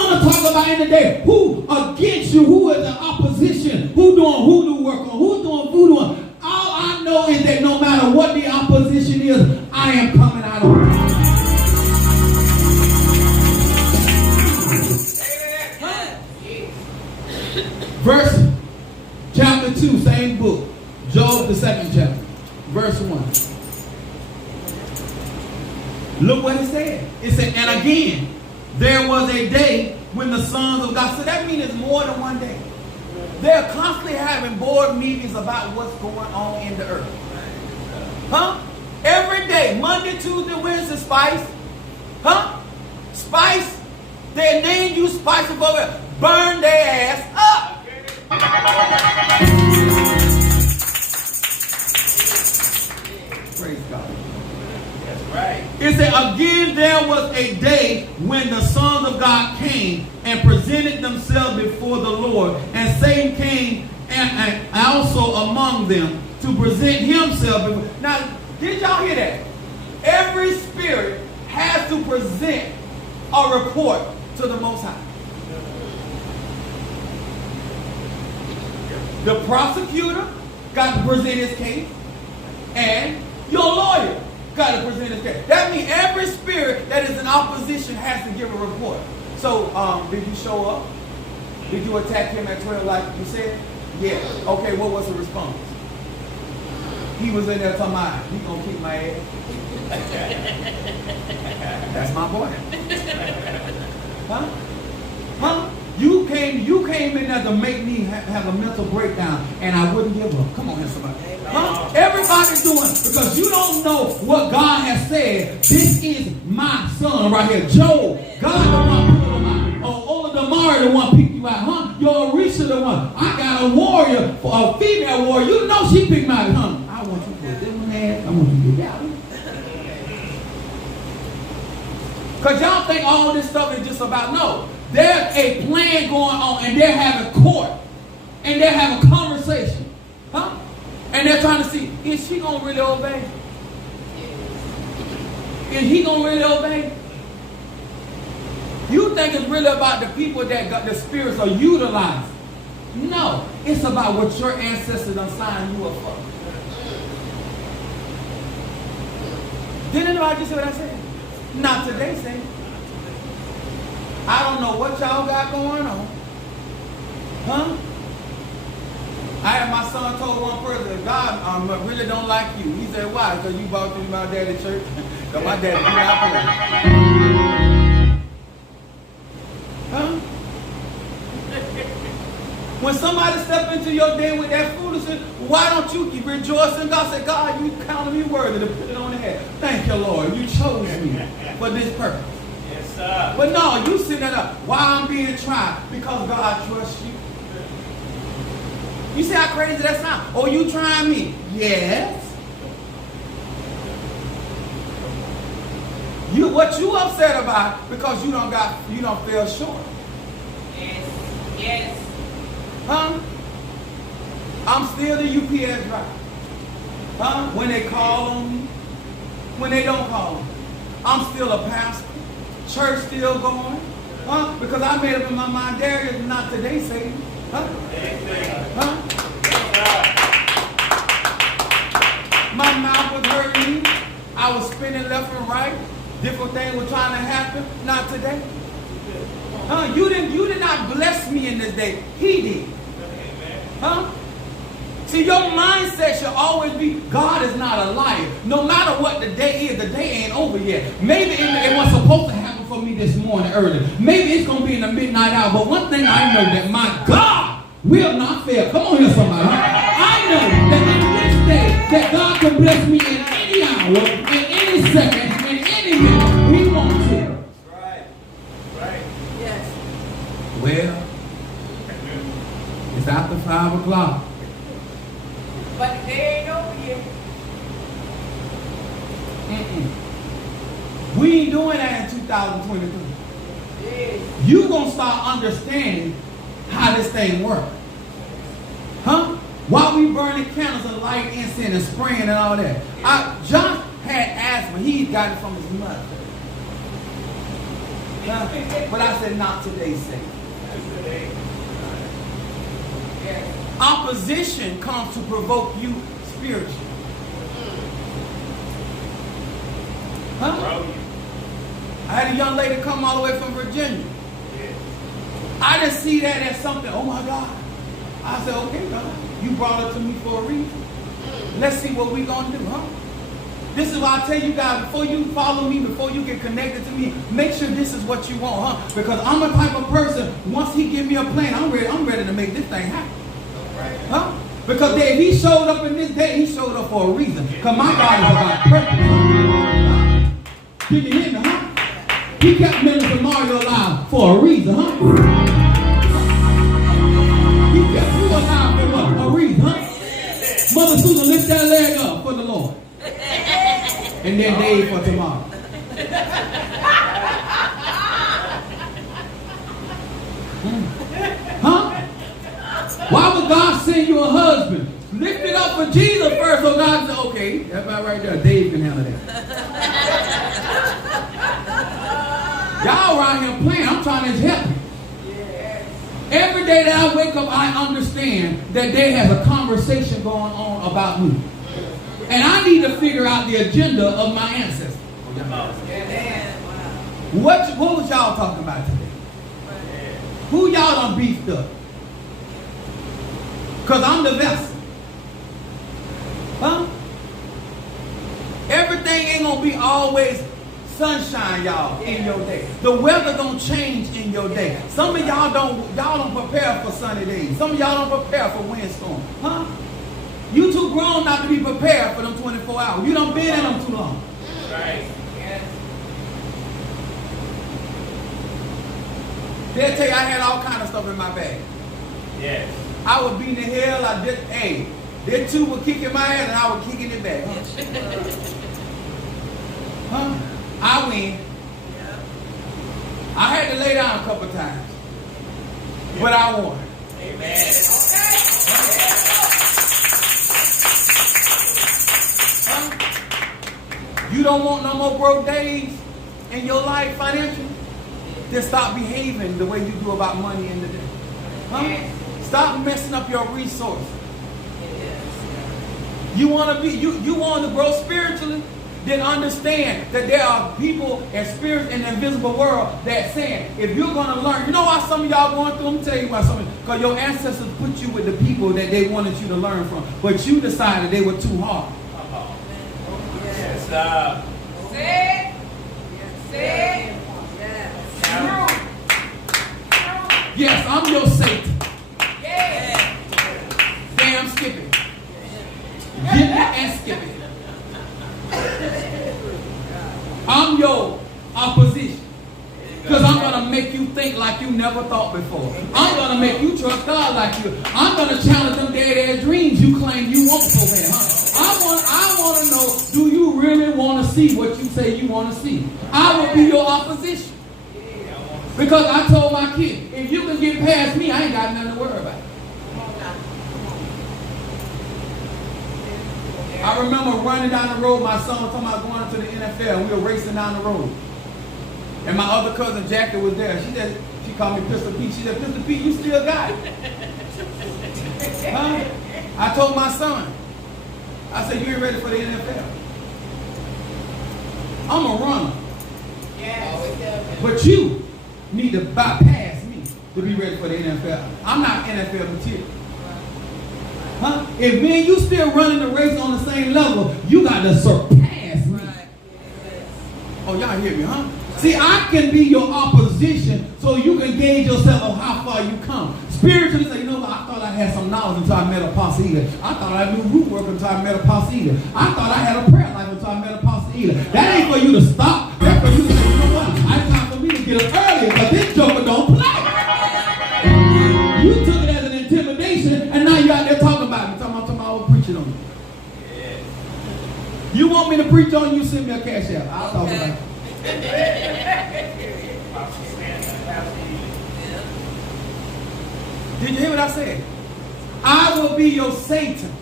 end of the day, who against you, who is the opposition, who doing voodoo work on, who's doing voodoo on. All I know is that no matter what the opposition is, I am coming out of it. Verse chapter 2, same book. Job, the 2nd chapter. Verse 1. Look what it said. It said, and again, there was a day when the sons of God. So that means it's more than one day. They're constantly having board meetings about what's going on in the earth. Huh? Every day, Monday, Tuesday, Wednesday, Spice. Huh? Spice. They name you Spice over there. Burn their ass up. Praise God. That's right. It said, again, there was a day when the sons of God came and presented themselves before the Lord. And Satan came and also among them to present himself before. Now, did y'all hear that? Every spirit has to present a report to the Most High. The prosecutor got to present his case, and your lawyer got to present his case. That means every spirit that is in opposition has to give a report. So, did you show up? Did you attack him at 12 like you said? Yeah. Okay, what was the response? He was in there talking about, he gonna kick my ass. That's my boy. Huh? Huh? You came in there to make me have a mental breakdown, and I wouldn't give up. Come on here, somebody. Huh? Everybody's doing it because you don't know what God has said. This is my son right here. Job, God the one put him out. Oh, Ola Damari the one picked you out. Huh? Your Arisha the one. I got a warrior, a female warrior. You know she picked me out. Huh? I want you to put this one in. I want you to get out. Because y'all think all this stuff is just about, no. There's a plan going on, and they're having court, and they're having conversation. Huh? And they're trying to see, is she going to really obey? Is he going to really obey? You think it's really about the people that got the spirits are utilized. No, it's about what your ancestors done signed you up for. Did anybody just hear what I said? Not today, say. I don't know what y'all got going on. Huh? I had my son told one person, God really don't like you. He said, why? Because you brought me to my daddy church. Because my daddy did not play. Huh? When somebody step into your day with that foolishness, why don't you rejoice in God? Say, God, you counted me worthy to put it on the head. Thank you, Lord. You chose me for this purpose. Yes, sir. But no, you sitting there, why I'm being tried? Because God trusts you. You see how crazy that sounds? Oh, you trying me? Yes. What you upset about because you don't feel short. Yes. Yes. Huh? I'm still the UPS driver. Huh? When they call on me, when they don't call me, I'm still a pastor. Church still going. Huh? Because I made up in my mind, there is not today, Satan. Huh? Huh? My mouth was hurting me. I was spinning left and right. Different things were trying to happen. Not today. Huh? You did not bless me in this day. He did. Huh? See, your mindset should always be, God is not a liar. No matter what the day is, the day ain't over yet. Maybe it was supposed to happen for me this morning early. Maybe it's going to be in the midnight hour. But one thing I know, that my God will not fail. Come on here, somebody. Huh? I know that in this day, that God can bless me in any hour, in any second, in any minute. He wants to. Right. Right. Yes. Well, it's after 5 o'clock. But the day ain't over yet. We ain't doing that in 2023. Yes. You gonna start understanding how this thing works. Huh? While we burning candles and light incense and spraying and all that. John had asthma. He got it from his mother. Huh? But I said, not today, Satan. Opposition comes to provoke you spiritually. Huh? I had a young lady come all the way from Virginia. I didn't see that as something, oh my God. I said, okay, God, you brought her to me for a reason. Let's see what we're going to do, huh? This is why I tell you guys, before you follow me, before you get connected to me, make sure this is what you want, huh? Because I'm a type of person, once he give me a plan, I'm ready to make this thing happen. Huh? Because if he showed up in this day, he showed up for a reason. Because my God is about purpose. Huh? Did you hear me, huh? He kept Minister Mario alive for a reason, huh? He kept you alive for what? A reason, huh? Mother Susan, lift that leg up for the Lord. And then Dave for tomorrow. Huh? Why would God send you a husband? Lift it up for Jesus first. So God said, okay, that's about right there. Dave can handle that. Y'all around here playing. I'm trying to help you. Every day that I wake up, I understand that there has a conversation going on about me. And I need to figure out the agenda of my ancestors. What was y'all talking about today? Who y'all done beefed up? Because I'm the vessel. Huh? Everything ain't going to be always sunshine, y'all, in your day. The weather gonna change in your day. Some of y'all don't prepare for sunny days. Some of y'all don't prepare for windstorm. Huh? You too grown not to be prepared for them 24 hours. You done been in them too long. Right. Yes. They'll tell you I had all kind of stuff in my bag. Yes. I was beating the hell. I did. Hey, they two were kicking my ass and I was kicking it back. Huh? I win. I had to lay down a couple times. But I won. Amen. Huh? You don't want no more broke days in your life financially? Then stop behaving the way you do about money in the day. Huh? Stop messing up your resources. You want to be you want to grow spiritually? Then understand that there are people and spirits in the invisible world that saying, if you're going to learn, you know why some of y'all going through, let me tell you why some of because your ancestors put you with the people that they wanted you to learn from, but you decided they were too hard. Yes. Say it. Yes, I'm your Satan. Yeah. Damn, skip it. Get it and skip it. I'm your opposition. Because I'm going to make you think like you never thought before. I'm going to make you trust God like you. I'm going to challenge them dead-ass dreams you claim you want so bad. Huh? I want to know, do you really want to see what you say you want to see? I will be your opposition. Because I told my kid, if you can get past me, I ain't got nothing to worry about. I remember running down the road, my son was talking about going to the NFL. We were racing down the road. And my other cousin, Jackie, was there. She called me Pistol Pete. She said, Pistol Pete, you still got it. Huh? I told my son, I said, you ain't ready for the NFL. I'm a runner. Yes. But you need to bypass me to be ready for the NFL. I'm not NFL material. Huh? If me and you still running the race on the same level, you got to surpass me. Oh, y'all hear me, huh? See, I can be your opposition so you can gauge yourself on how far you come. Spiritually, say, you know what? I thought I had some knowledge until I met Apostle Eda. I thought I knew root work until I met Apostle Eda. I thought I had a prayer life until I met Apostle Eda. That ain't for you to stop. That's for you to say, you know what? It's time for me to get up earlier, but this joker don't play. You took it as an intimidation, and now you out there talking about me. Talking about I was preaching on you. Yeah. You want me to preach on you? Send me a cash app. I'll talk about it. Did you hear what I said? I will be your Satan.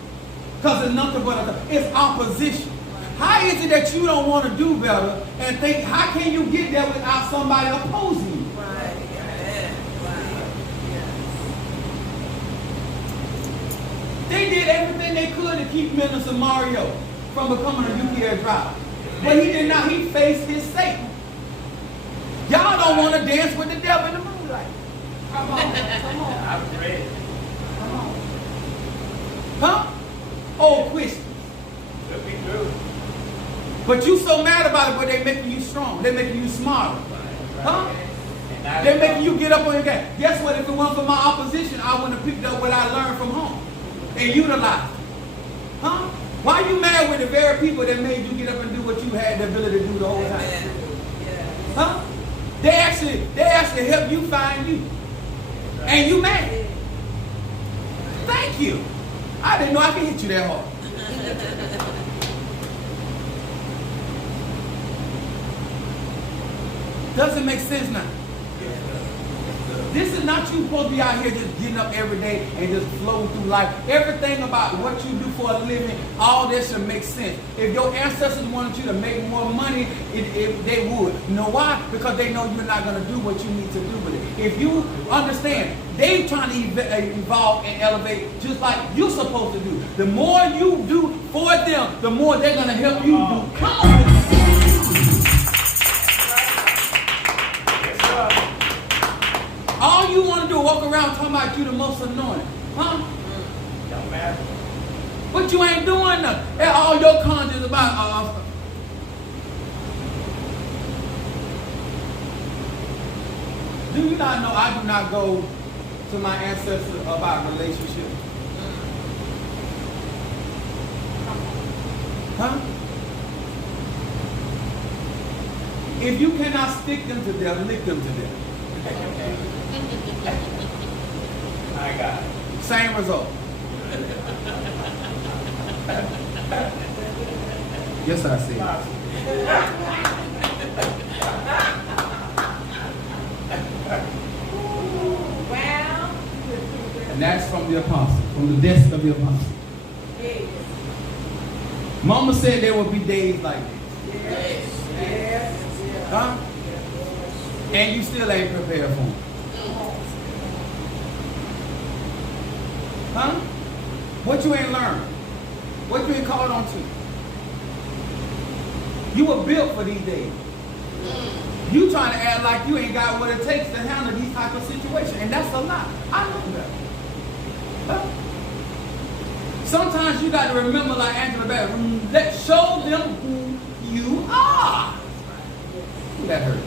Because it's nothing but it's opposition. How is it that you don't want to do better and think, how can you get there without somebody opposing you? They did everything they could to keep Minister Mario from becoming a nuclear driver. But he did not. He faced his Satan. Y'all don't want to dance with the devil in the moonlight. Come on. Come on. I'm ready. Come on. Huh? Old Christians. Could be true. But you so mad about it, but they making you strong. They making you smarter. Huh? And They're making you get up on your game. Guess what? If it weren't for my opposition, I wouldn't have picked up what I learned from home and utilized it. Huh? Why are you mad with the very people that made you get up and do what you had the ability to do the whole time? Huh? They actually help you find you. And you mad. Thank you. I didn't know I could hit you that hard. Doesn't make sense now. This is not you supposed to be out here just getting up every day and just flowing through life. Everything about what you do for a living, all this should make sense. If your ancestors wanted you to make more money, they would. You know why? Because they know you're not going to do what you need to do with it. If you understand, they trying to evolve and elevate just like you're supposed to do. The more you do for them, the more they're going to help you do. Come on. All you want to do is walk around talking about you the most anointed. Huh? Don't matter. But you ain't doing nothing. And all your content about do you not know I do not go to my ancestors about relationships? Huh? If you cannot stick them to death, lick them to death. I got it. Same result. Yes, I see. Well, And that's from the apostle, from the desk of the apostle. yes. Mama said there will be days like this. Yes. Yes. Huh? And you still ain't prepared for them. Huh? What you ain't learned? What you ain't called on to? You were built for these days. You trying to act like you ain't got what it takes to handle these type of situations. And that's a lie. I know that. Huh? Sometimes you got to remember, like Angela Bassett, show them who you are. That hurt.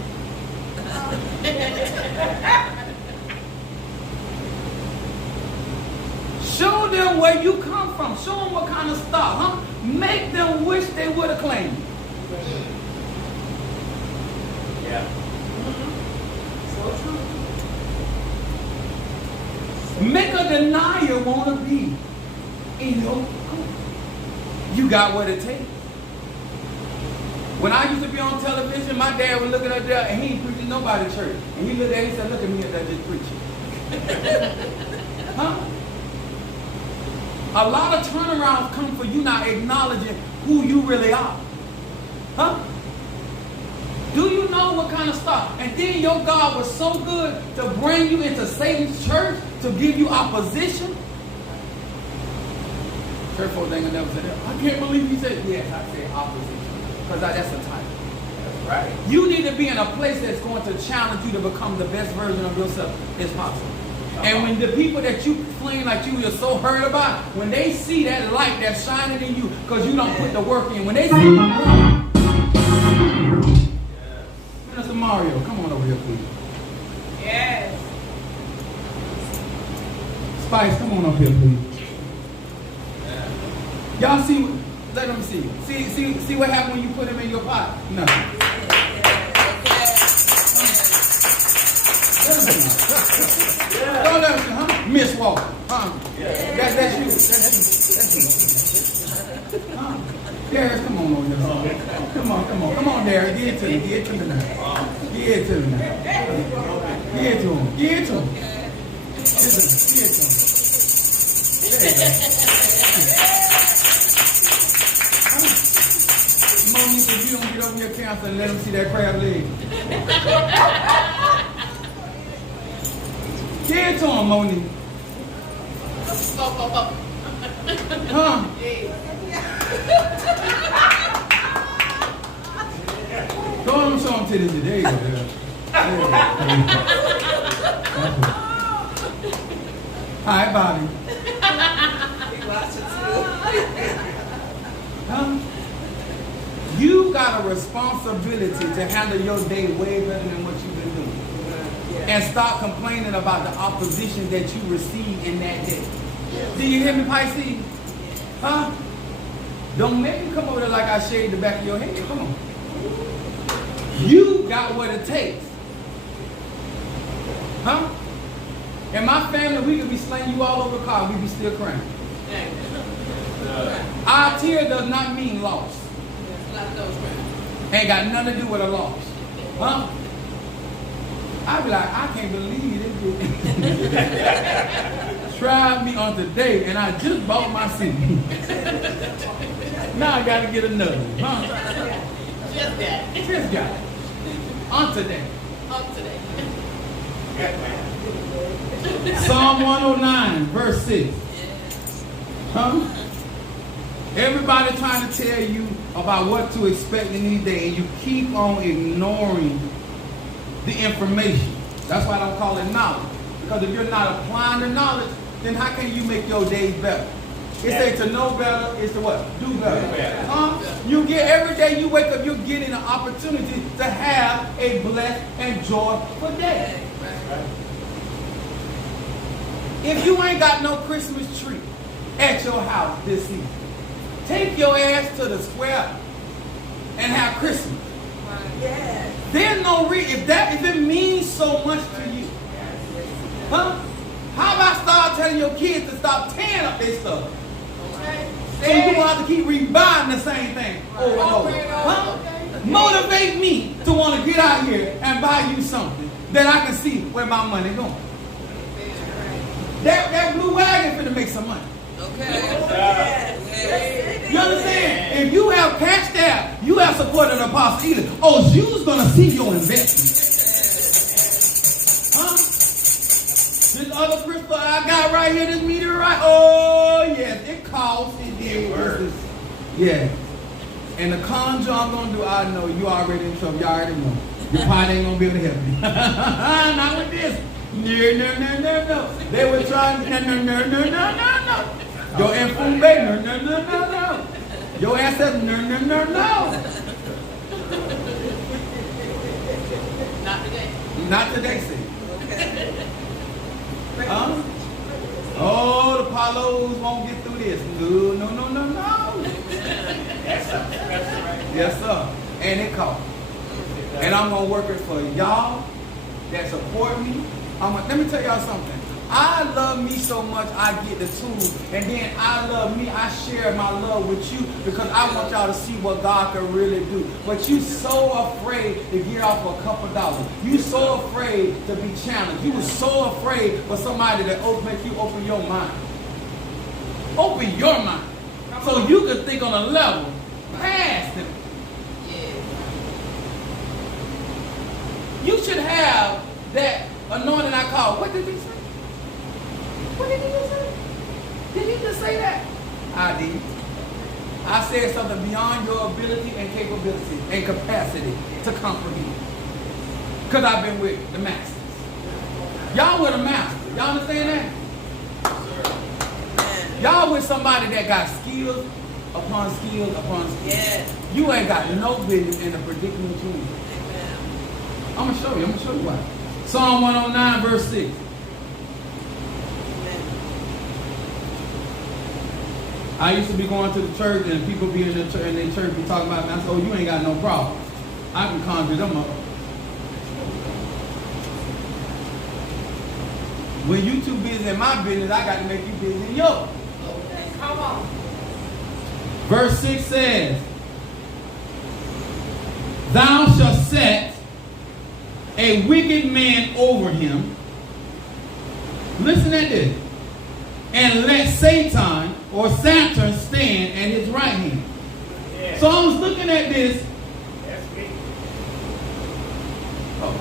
Show them where you come from. Show them what kind of stuff, huh? Make them wish they would have claimed you. Yeah. So true. Make a denier want to be in your group. You got what it takes. When I used to be on television, my dad was looking up there and he ain't preaching nobody in church. And he looked at it and said, look at me up there just preaching. Huh? A lot of turnarounds come for you not acknowledging who you really are. Huh? Do you know what kind of stuff? And then your God was so good to bring you into Satan's church to give you opposition. Church folks ain't gonna never say that. I can't believe you said, yes, I said opposition. Because that's a title. That's right. You need to be in a place that's going to challenge you to become the best version of yourself as possible. And when the people that you claim like you're so hurt about, when they see that light that's shining in you because you don't put the work in, when they see you, Minister Mario, come on over here, please. Yes. Spice, come on up here, please. Y'all see, let them see. See what happened when you put them in your pot? Nothing. Don't let them, huh? Miss Walker, huh? That's you. Huh? Darius, come on over here. Come on, Darius. Give it to me. Give it to me now. Give it to me now. Give it to him. Give it to him. Give it to him. There you go. Monique, if you don't get over your cancer and let them see that crab leg. Give it to him, Monique. Huh? Go on and show them to this today. Hi, Bobby. Huh? You got a responsibility to handle your day way better than what you've been doing. And stop complaining about the opposition that you receive in that day. Do you hear me, Pisces? Huh? Don't make me come over there like I shaved the back of your head. Come on. You got what it takes. Huh? In my family, we could be slaying you all over the car, we'd be still crying. Our tear does not mean loss. Ain't got nothing to do with a loss. Huh? I'd be like, I can't believe it. Tried me on today, and I just bought my seat. Now I got to get another. Huh? Just that. Just got it. On today. Up today. Psalm 109, verse 6. Huh? Everybody trying to tell you about what to expect in these days, and you keep on ignoring the information. That's why I don't call it knowledge. Because if you're not applying the knowledge, then how can you make your days better? It says to know better is to what? Do better. You get every day you wake up, you're getting an opportunity to have a blessed and joyful day. If you ain't got no Christmas tree at your house this season, take your ass to the square and have Christmas. There's no reason if it means so much to you. Huh? How about start telling your kids to stop tearing up their stuff? So you won't have to keep rebuying the same thing over and over. Huh? Motivate me to want to get out here and buy you something that I can see where my money going. That blue wagon finna make some money. You understand? If you have cashed out, you have supported an apostle either. Oh, you's gonna see your investment. Huh? This other crystal I got right here, this meteorite. Oh yes, it costs. It did. Yeah. And the conjure I'm gonna do, I know you already in trouble. You already know. You probably ain't gonna be able to help me. Not with this. No. They were trying. No. Your infant baby. No. Your ancestors. No. Not today. Not today, see. Huh? Oh, the Apollos won't get through this. No. Yes, sir. And it costs. And I'm going to work it for y'all that support me. Let me tell y'all something. I love me so much, I get the tools. And then I love me, I share my love with you because I want y'all to see what God can really do. But you so afraid to get off a couple dollars. You so afraid to be challenged. You were so afraid for somebody to make you open your mind. Open your mind. So you can think on a level past them. You should have that anointing I call. What did he say? What did he just say? Did he just say that? I did. I said something beyond your ability and capability and capacity to comprehend. Because I've been with the masters. Y'all with a master. Y'all understand that? Y'all with somebody that got skills upon skills upon skills. Yes. You ain't got no business in the predicament you're in. I'm going to show you why. Psalm 109 verse 6. I used to be going to the church and people be in the church and the church be talking about me. I said, oh, you ain't got no problem. I can conjure them up. When you too busy in my business, I got to make you busy in yours. Come on. Verse 6 says, thou shalt set a wicked man over him. Listen at this. And let Satan or Saturn stand at his right hand. Yeah. So I was looking at this. That's me. Oh.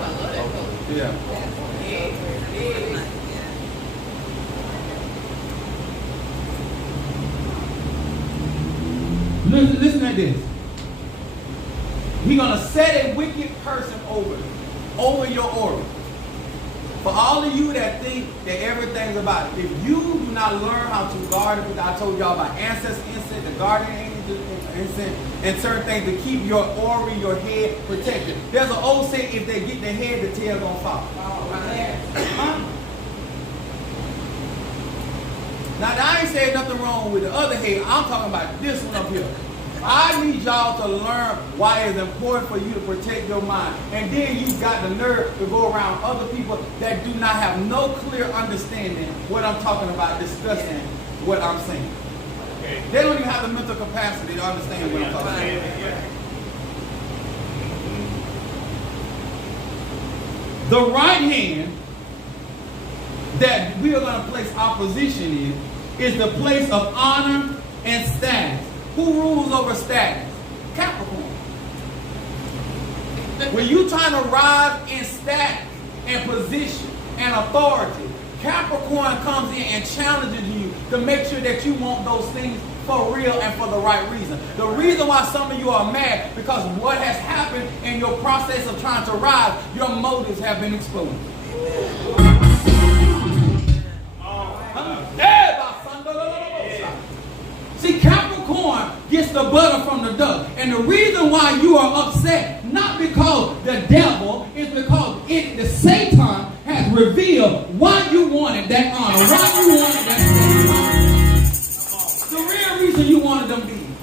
I love that color. Yeah. Listen to this. He's going to set a wicked person over your aura. For all of you that think that everything's about it, if you do not learn how to guard it, I told y'all about ancestor incense, the guardian angel incense, and certain things to keep your aura, your head protected. There's an old saying, if they get the head, the tail gonna fall. Huh? Now, I ain't saying nothing wrong with the other head. I'm talking about this one up here. I need y'all to learn why it's important for you to protect your mind. And then you got the nerve to go around other people that do not have no clear understanding what I'm talking about, discussing what I'm saying. Okay. They don't even have the mental capacity to understand what I'm talking about. The right hand that we are going to place opposition in is the place of honor and status. Who rules over status? Capricorn. When you trying to rise in status and position and authority, Capricorn comes in and challenges you to make sure that you want those things for real and for the right reason. The reason why some of you are mad, because what has happened in your process of trying to rise, your motives have been exposed. See, Capricorn gets the butter from the duck. And the reason why you are upset, not because the devil, is because the Satan has revealed why you wanted that honor, why you wanted that status. The real reason you wanted them deeds.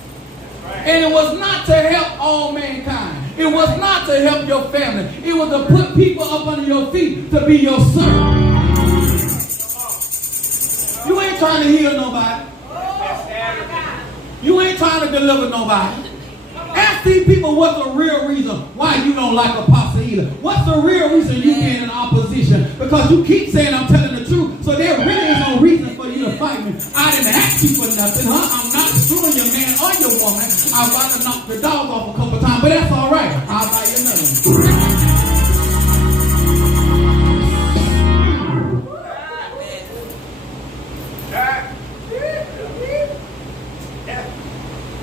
And it was not to help all mankind. It was not to help your family. It was to put people up under your feet to be your servant. You ain't trying to heal nobody. You ain't trying to deliver nobody. Ask these people what's the real reason why you don't like Apostle Ela. What's the real reason you being in opposition? Because you keep saying I'm telling the truth. So there really is no reason for you to fight me. I didn't ask you for nothing, huh? I'm not screwing your man or your woman. I'd rather knock the dog off a couple times, but that's all right. I'll buy you another one.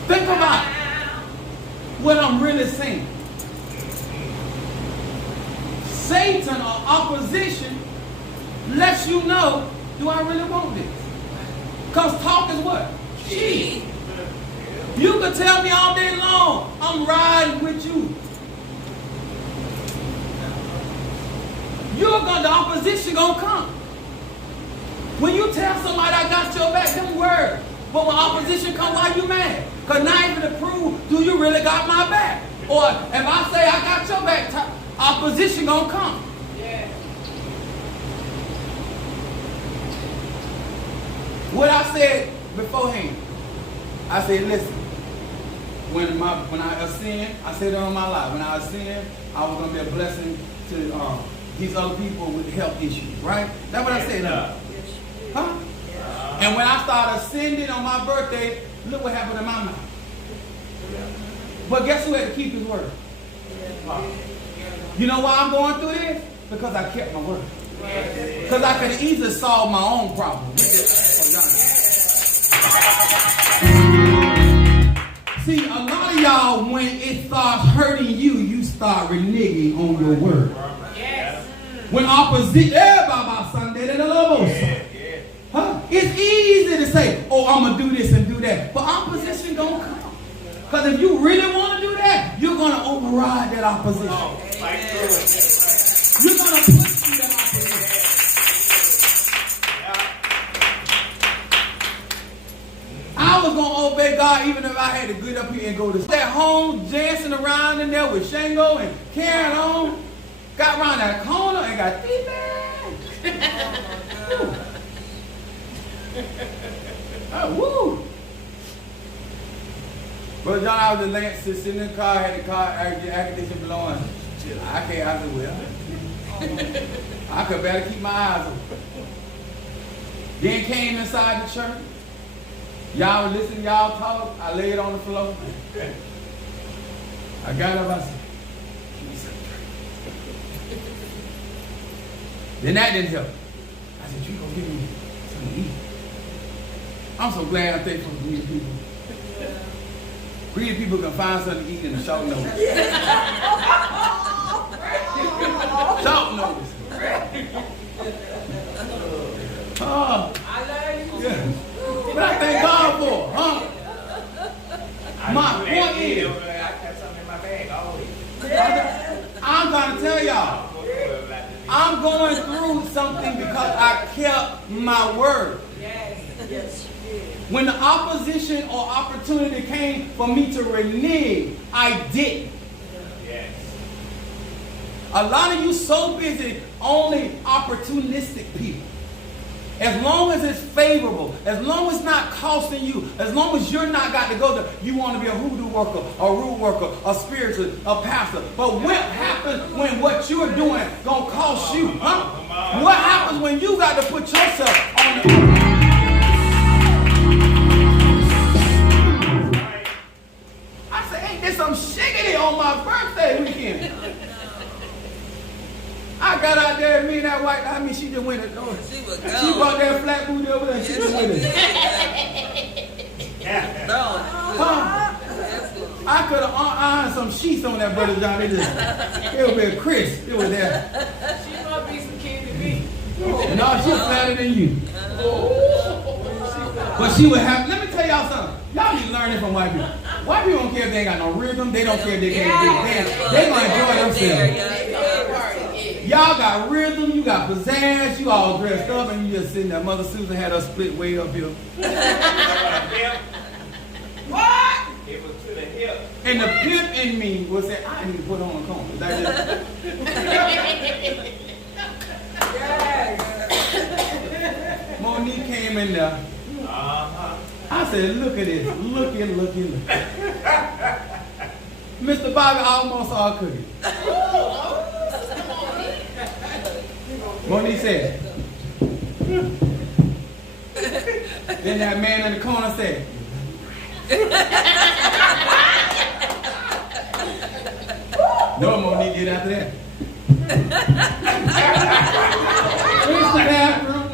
Think about what I'm really saying. Satan or opposition lets you know, do I really want this? Because talk is what? Cheap. You can tell me all day long, I'm riding with you. The opposition gonna come. When you tell somebody I got your back, them words. But when opposition come, why you mad? Because not even to prove, do you really got my back? Or if I say I got your back, opposition gonna come. Yeah. What I said beforehand, I said, listen, when I ascend, I said it on my life, when I ascend, I was gonna be a blessing to these other people with health issues, right? That's what I said. Huh? And when I started ascending on my birthday, look what happened in my mouth. But guess who had to keep his word? You know why I'm going through this? Because I kept my word. Because I could easily solve my own problem. See, a lot of y'all, when it starts hurting you, you start reneging on your word. When opposition, huh? It's easy to say, oh, I'm going to do this and do that. But opposition going to come. Because if you really want to do that, you're going to override that opposition. You're going to push through that opposition. I was going to obey God even if I had to get up here and go to that home, dancing around in there with Shango and carrying on. Got around that corner and got deep woo. Brother John, I was laying, sitting in the car, had the car, air conditioning blowing. I can't, I said, well, I could better keep my eyes open. Then came inside the church. Y'all were listening, y'all talk. I laid on the floor. I got up, I said, then that didn't help. said, you gonna give me something to eat. I'm so glad I think from greedy people. Greedy people can find something to eat in a short notice. Short notice. Yeah. What I thank God for, huh? My point is, I got something in my bag always. I'm gonna tell y'all, I'm going through something because I kept my word. Yes. When the opposition or opportunity came for me to renege, I didn't. Yes. A lot of you so busy only opportunistic people. As long as it's favorable, as long as it's not costing you, as long as you're not got to go there, you want to be a hoodoo worker, a root worker, a spiritualist, a pastor. But what happens when what you're doing gonna cost you? Huh? What happens when you got to put yourself on the I said, ain't there some shiggity on my birthday weekend? I got out there and me and that white, I mean, she just went it. She was She gone. brought that flat booty over there and she just went it. No. Huh? I could have ironed some sheets on that brother John. It would be crisp. It was there. She gonna be some kid to me. No, she was flatter than you. But she would have, let me tell y'all something. Y'all need to learn it from white people. White people don't care if they ain't got no rhythm. They don't care if they can't dance. They gonna enjoy themselves. Y'all got rhythm, you got pizzazz, you all dressed up, and you just sitting there. Mother Susan had her split way up here. What? It was to the hip. And the pimp in me would say, I need to put on a comb. Is that it? Yes. Monique came in there. Uh-huh. I said, look at this. Look. Mr. Bobby almost all cooking. Monique said. Then that man in the corner said. No, Monique did after that. Where's the bathroom?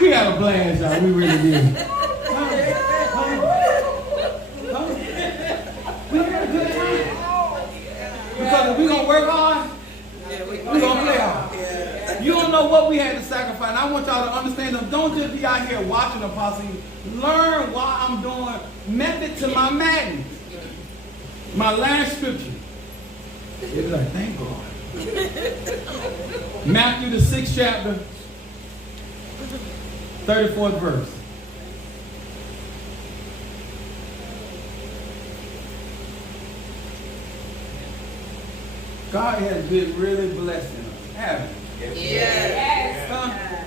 We had a blast, y'all. We really did. We had a good time. Because if we're going to work hard, we're going to play hard. You don't know what we had to sacrifice. And I want y'all to understand them. Don't just be out here watching Apostle. Learn why I'm doing method to my madness. My last scripture. It's like, thank God. Matthew the 6th chapter, 34th verse. God has been really blessing us, haven't he? Yes. Huh?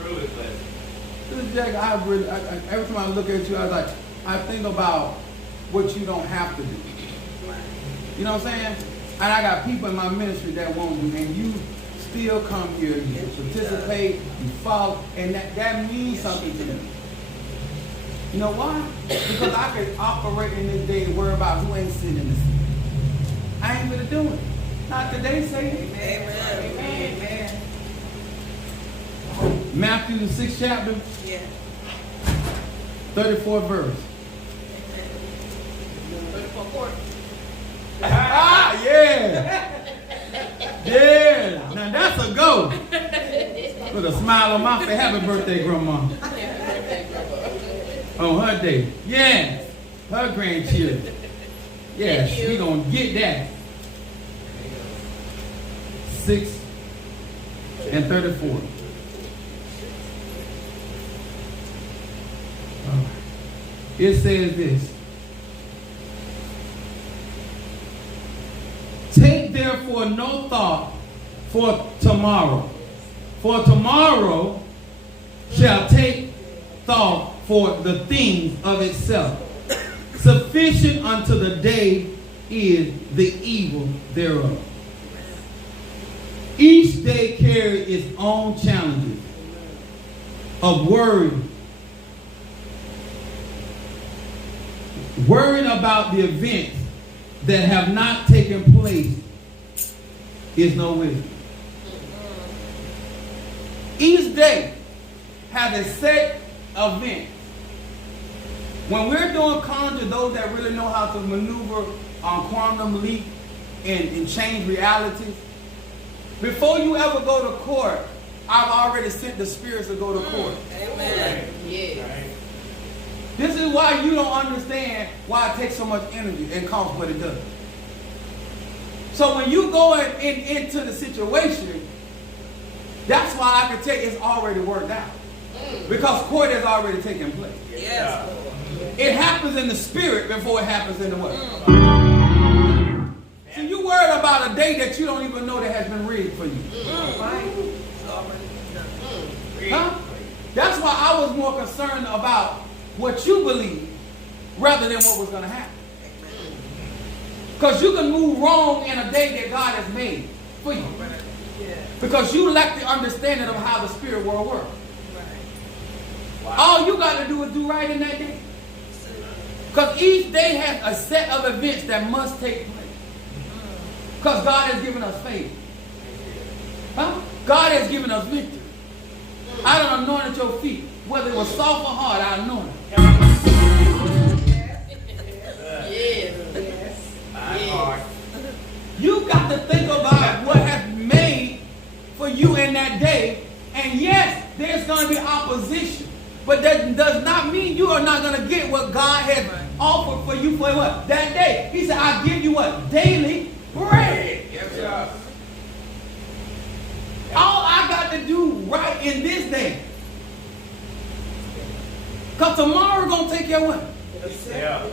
Truly blessed. Sister Jack, every time I look at you, I was like, I think about what you don't have to do. You know what I'm saying? And I got people in my ministry that won't do, and you still come here, you participate, you follow, and that means something to me. You know why? Because I can operate in this day and worry about who ain't sitting in the seat. I ain't gonna do it. Not today, say it. Amen. Matthew the 6th chapter, Yeah. 34th verse. Ah, Yeah. Yeah. Now that's a go. Put a smile on my face. Happy birthday, Grandma. On her day. Yeah. Her grandchildren. Yes, we gonna get that. 6 and 34. It says this. Take therefore no thought for tomorrow. For tomorrow shall take thought for the things of itself. Sufficient unto the day is the evil thereof. Each day carries its own challenges of worrying about the events that have not taken place is no wisdom. Each day has a set event. When we're doing conjure, those that really know how to maneuver on quantum leap and change realities, before you ever go to court, I've already sent the spirits to go to court. Amen. Yeah. This is why you don't understand why it takes so much energy and costs what it does. So when you go into the situation, that's why I can tell you it's already worked out. Because court has already taken place. Yes. It happens in the spirit before it happens in the what? So you worried about a day that you don't even know that has been rigged for you. Huh? That's why I was more concerned about what you believe rather than what was going to happen. Because you can move wrong in a day that God has made for you. Because you lack the understanding of how the spirit world works. All you got to do is do right in that day. Because each day has a set of events that must take place. Because God has given us faith. Huh? God has given us victory. I done anointed your feet. Whether it was soft or hard, I anointed. You got to think about what has made for you in that day. And yes, there's going to be opposition. But that does not mean you are not going to get what God has offered for you for what? That day. He said, I give you what? Daily bread. Yes, sir. All I got to do right in this day. Because tomorrow going to take your what? Yeah.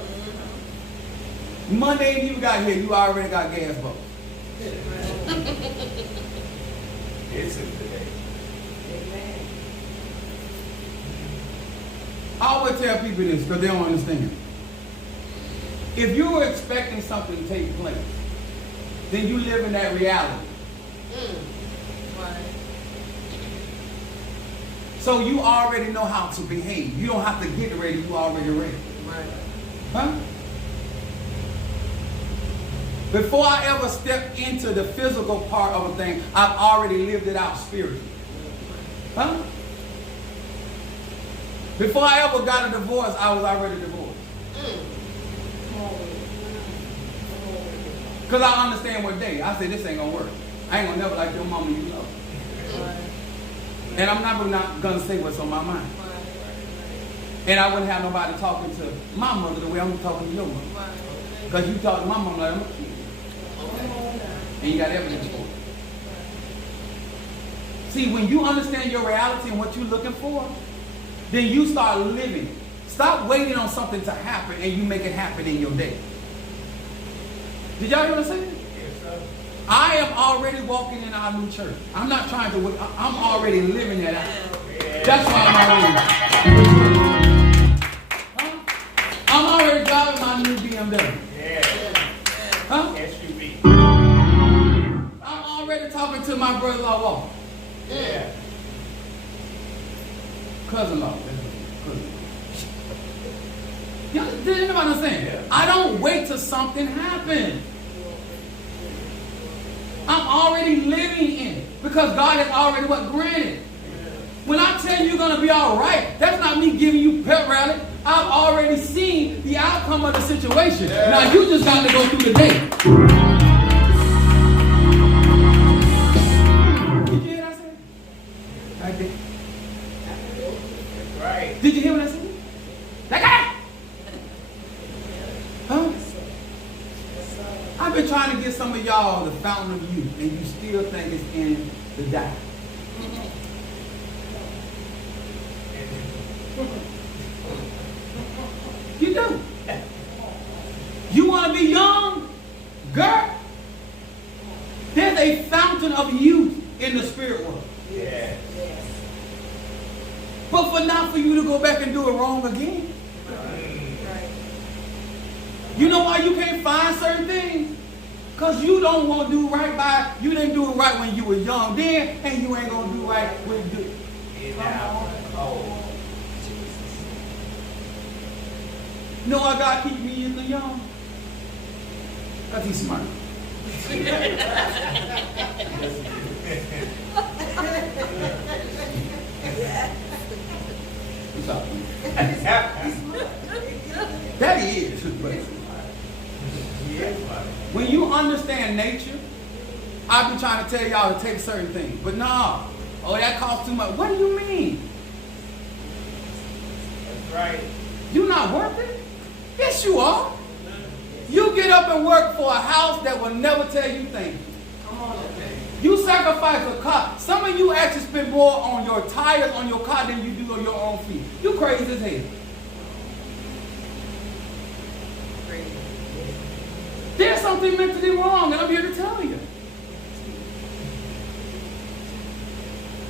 Monday and you got here, you already got gas boats. This is the day. I always tell people this because they don't understand. If you were expecting something to take place, then you live in that reality. So you already know how to behave. You don't have to get ready, you already ready. Huh? Before I ever step into the physical part of a thing, I've already lived it out spiritually. Huh? Before I ever got a divorce, I was already divorced. Because I understand what day. I said, this ain't going to work. I ain't going to never like your mama you love. And I'm not going to say what's on my mind. And I wouldn't have nobody talking to my mother the way I'm talking to your mother. Because you talk to my mama like I'm a kid. And you got evidence for it. See, when you understand your reality and what you're looking for, then you start living. Stop waiting on something to happen and you make it happen in your day. Did y'all hear what I'm saying? Yes, sir. I am already walking in our new church. I'm not trying to wait. I'm already living that out. Yeah. That's why I'm already. Huh? I'm already driving my new BMW. Yeah. Huh? SUV. I'm already talking to my brother-in-law Walker. Yeah. Cousin-in-law. Y'all, did anybody understand? Yeah. I don't wait till something happens. I'm already living in it because God has already what granted. When I tell you you're going to be all right, that's not me giving you pep rally. I've already seen the outcome of the situation. Yeah. Now you just got to go through the day. Did you hear what I said? I did. Right. Did you hear what I said? Huh? I've been trying to get some of y'all the fountain of youth, and you still think it's in the diet. You do. You want to be young? Girl, there's a fountain of youth in the spirit world. Yeah. But for not for you to go back and do it wrong again. You know why you can't find certain things? Because you don't want to do right by, you didn't do it right when you were young then, and you ain't going to do right when you do it. You know why God keeps me in the young? Because he's smart. understand nature, I be trying to tell y'all to take certain things. But no, oh, that costs too much. What do you mean? That's right. You not worth it? Yes, you are. You get up and work for a house that will never tell you thank you. Come on, You sacrifice a car. Some of you actually spend more on your tires on your car than you do on your own feet. You crazy as hell. There's something mentally wrong, and I'm here to tell you.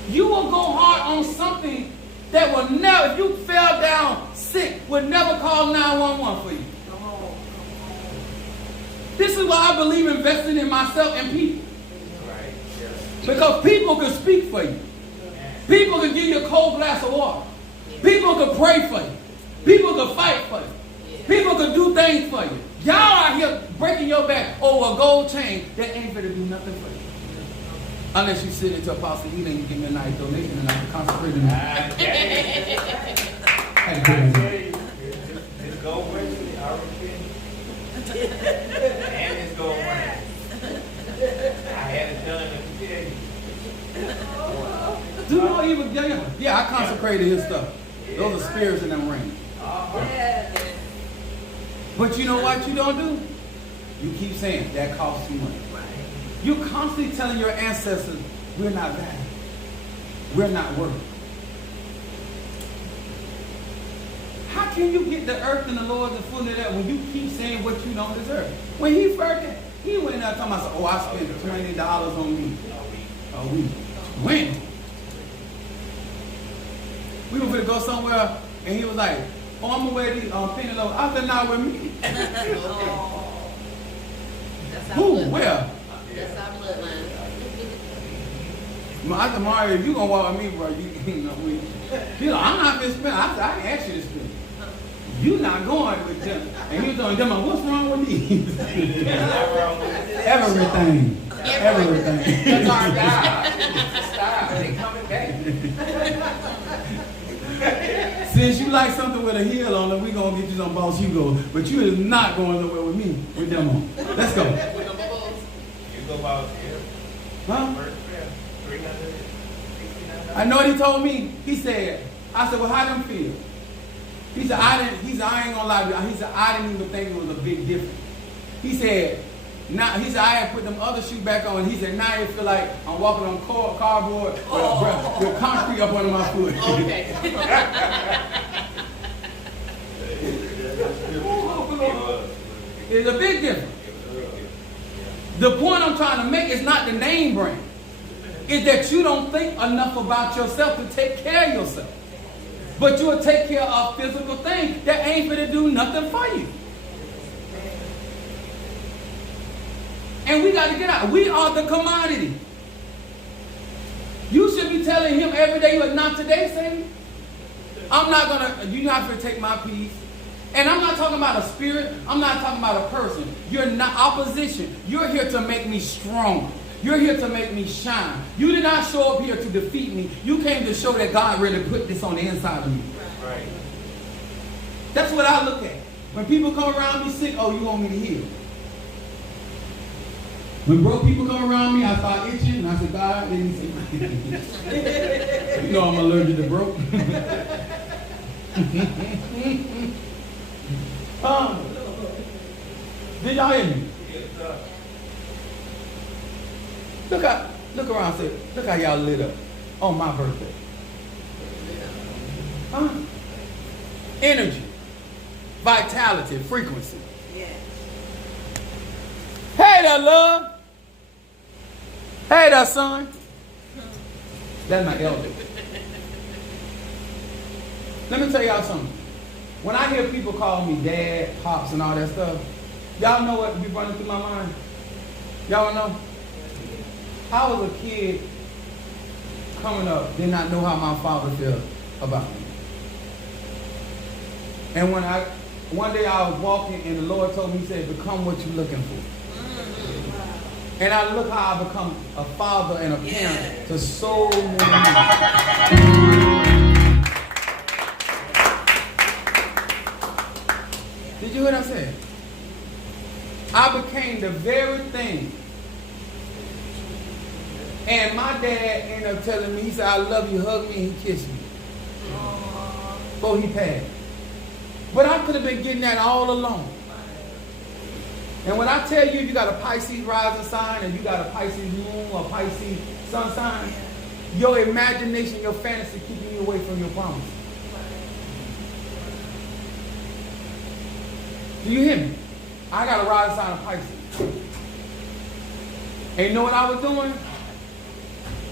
You will go hard on something that will never, if you fell down sick, would never call 911 for you. This is why I believe investing in myself and people. Because people can speak for you. People can give you a cold glass of water. People can pray for you. People can fight for you. People can do things for you. Y'all out here breaking your back over a gold chain that ain't going to do nothing for you. Unless you sit into Apostle Eden and you give me a nice donation and I can concentrate on that. It's gold Wednesday, I already and it's gold Wednesday. I had it done in the Do not even, yeah, I consecrated his stuff. Those are spirits in them rings. But you know what you don't do? You keep saying, that costs too much. You're constantly telling your ancestors, we're not valuable. We're not worth it. How can you get the earth and the Lord the fullness of that when you keep saying what you don't deserve? When he first, he went out talking about, oh, I spent $20 on me. A week. When? We were going to go somewhere, and he was like, oh, I'm going to wear these penny loaves. I said, not with me. Who? Where? That's our bloodline. I said, Mario, if you going to walk with me, bro, you know, he's like, I'm not going to spend. I said, I can ask you to spend. You not going with them. And he was going to them, what's wrong with these? Everything. Everything. That's our style. It's a style. They coming back. Since you like something with a heel on it, we going to get you some Boss Hugo. But you is not going nowhere with me with them on. Let's go. You go out here. Huh? First fair, 369. I know what he told me. He said, I said, well, how them feel? He said, I ain't gonna lie to you. He said, I didn't even think it was a big difference. He said, I had put them other shoes back on. He said, now it feel like I'm walking on cardboard with concrete up under my foot. Okay. It's a big difference. The point I'm trying to make is not the name brand. It's that you don't think enough about yourself to take care of yourself. But you'll take care of physical things that ain't going to do nothing for you. And we got to get out. We are the commodity. You should be telling him every day, but not today, Satan. I'm not going to, you're not going to take my peace. And I'm not talking about a spirit. I'm not talking about a person. You're not opposition. You're here to make me strong. You're here to make me shine. You did not show up here to defeat me. You came to show that God really put this on the inside of me. Right. That's what I look at. When people come around me sick, oh, you want me to heal. When broke people come around me, I start itching, and I say, God, let me see. You know I'm allergic to broke. Did y'all hear me? Look around, say, look how y'all lit up on my birthday. Huh? Energy, vitality, frequency. Yeah. Hey there, love. Hey there, son. That's my elder. Let me tell y'all something. When I hear people call me dad, pops, and all that stuff, y'all know what be running through my mind? Y'all know? I was a kid coming up, did not know how my father felt about me. And one day I was walking and the Lord told me, he said, become what you're looking for. And I look how I become a father and a parent to so many people. Did you hear what I said? I became the very thing. And my dad ended up telling me, he said, I love you, hug me, and he kissed me. Before he passed. But I could have been getting that all along. And when I tell you, you got a Pisces rising sign and you got a Pisces moon or Pisces sun sign, your imagination, your fantasy keeping you away from your promise. Do you hear me? I got a rising sign of Pisces. And you know what I was doing?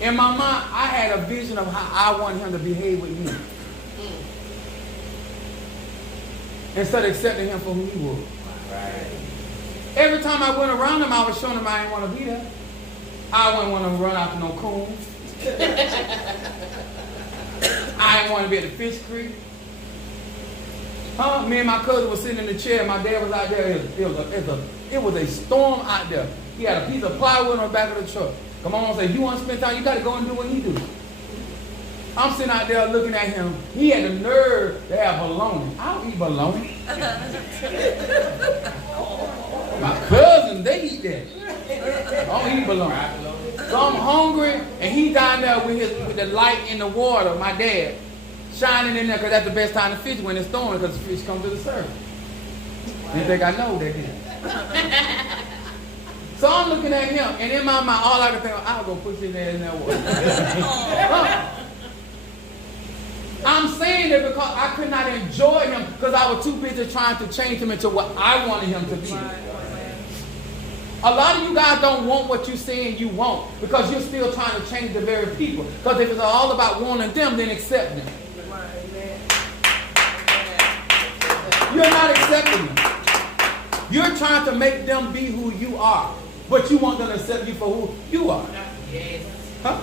In my mind, I had a vision of how I wanted him to behave with me. Instead of accepting him for who he was. Right. Every time I went around him, I was showing him I didn't want to be there. I wouldn't want to run out to no coons. I didn't want to be at the fish creek. Me and my cousin was sitting in the chair. My dad was out there. It was a storm out there. He had a piece of plywood on the back of the truck. Come on, say, you want to spend time? You got to go and do what he do. I'm sitting out there looking at him. He had the nerve to have bologna. I don't eat bologna. My cousins, they eat that. I don't eat bologna. So I'm hungry, and he down there with the light in the water, my dad, shining in there, because that's the best time to fish when it's storming, because the fish come to the surface. Didn't think I know that did. So I'm looking at him, and in my mind, all I can think, I'll go push his ass in that water. I'm saying it because I could not enjoy him because I was too busy trying to change him into what I wanted him to be. A lot of you guys don't want what you're saying you want because you're still trying to change the very people. Because if it's all about wanting them, then accept them. You're not accepting them. You're trying to make them be who you are. But you want them to accept you for who you are. Huh?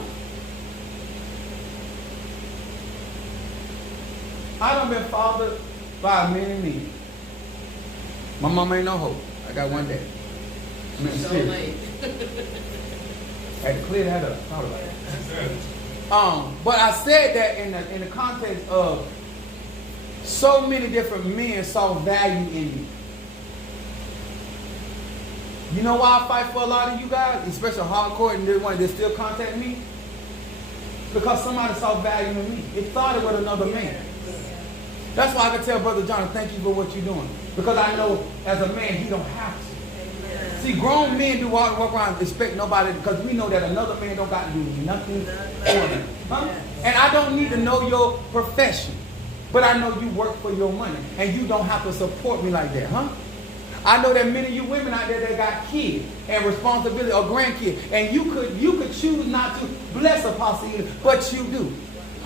I done been fathered by many men. My mama ain't no hope. I got one day. Had to clear that up. Thought about it. But I said that in the context of so many different men saw value in me. You know why I fight for a lot of you guys, especially hardcore and the ones that still contact me? Because somebody saw value in me. It started with another man. That's why I can tell Brother John, thank you for what you're doing. Because I know as a man, he don't have to. See, grown men do walk around and expect nobody, because we know that another man don't got to do nothing for them. Huh? And I don't need to know your profession. But I know you work for your money. And you don't have to support me like that, huh? I know that many of you women out there that got kids and responsibility or grandkids, and you could choose not to bless Apostle Ely, but you do.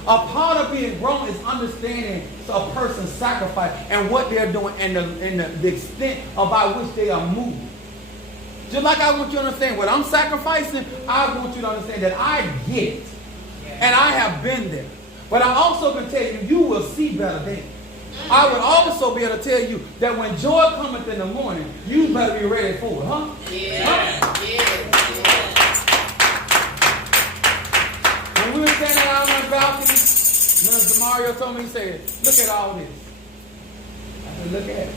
A part of being grown is understanding a person's sacrifice and what they're doing and the extent by which they are moving. Just like I want you to understand what I'm sacrificing, I want you to understand that I get it. And I have been there. But I also can tell you, you will see better days. I would also be able to tell you that when joy cometh in the morning, you better be ready for it, huh? Yeah. Huh? Yeah. When we were standing out on the balcony, Minister Mario told me, he said, look at all this. I said, look at it.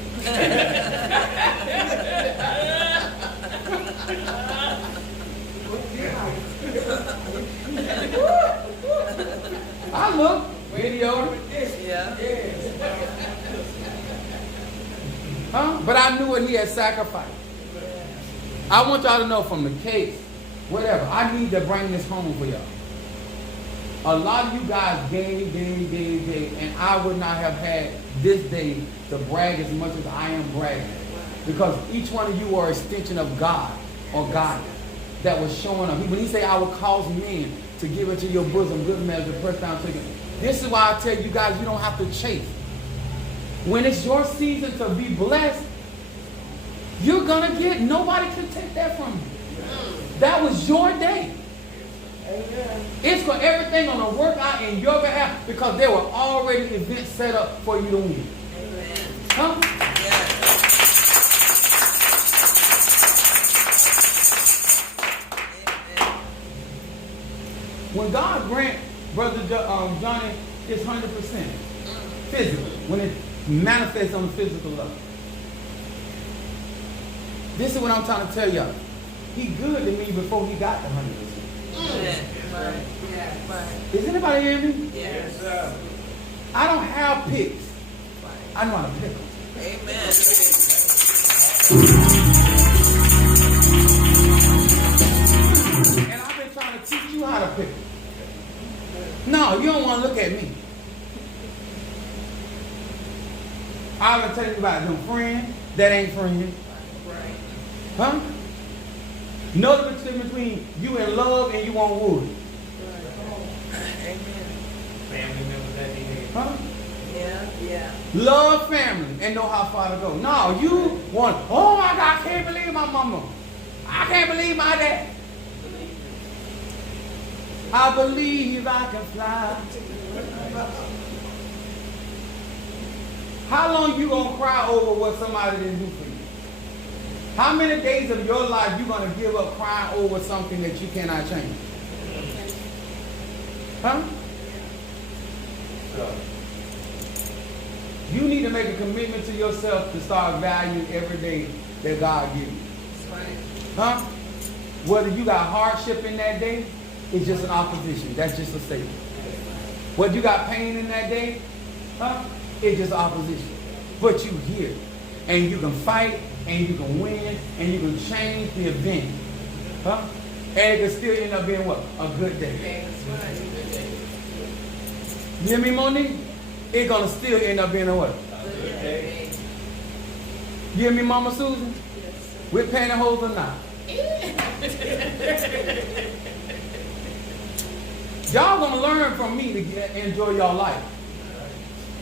I look, video. Yeah. Huh? But I knew what he had sacrificed. I want y'all to know from the case, whatever, I need to bring this home for y'all. A lot of you guys gave, and I would not have had this day to brag as much as I am bragging. Because each one of you are an extension of God or God that was showing up. When he say, I will cause men to give into your bosom, good measure, pressed down, taken. This is why I tell you guys, you don't have to chase. When it's your season to be blessed, you're going to get, nobody can take that from you. That was your day. Amen. It's for everything on to work out in your behalf because there were already events set up for you to win. Amen. Huh? Yes. When God grant Brother Johnny his 100% physical, when it manifests on the physical level, This is what I'm trying to tell y'all. He good to me before he got the 100%. Is anybody hearing me? Yes, sir. I don't have picks. I know how to pick them. Amen. And I've been trying to teach you how to pick them. No, you don't want to look at me. I'm going to tell you about them friends that ain't friends. Huh? Know the difference between you in love and you want wood. Family members that need Huh? Yeah. Love family and know how far to go. No, you want, oh my God, I can't believe my mama. I can't believe my dad. I believe I can fly. How long you gonna cry over what somebody didn't do for you? How many days of your life you gonna give up crying over something that you cannot change? Huh? So, You need to make a commitment to yourself to start valuing every day that God gives you. Huh? Whether you got hardship in that day, it's just an opposition. That's just a statement. Whether you got pain in that day, huh? It's just opposition. But you here. And you can fight, and you can win, and you can change the event. Huh? And it can still end up being what? A good day. You hear me, Monique? It's gonna still end up being a what? You hear me, Mama Susan? With pantyhose or not? Y'all gonna learn from me to enjoy your life.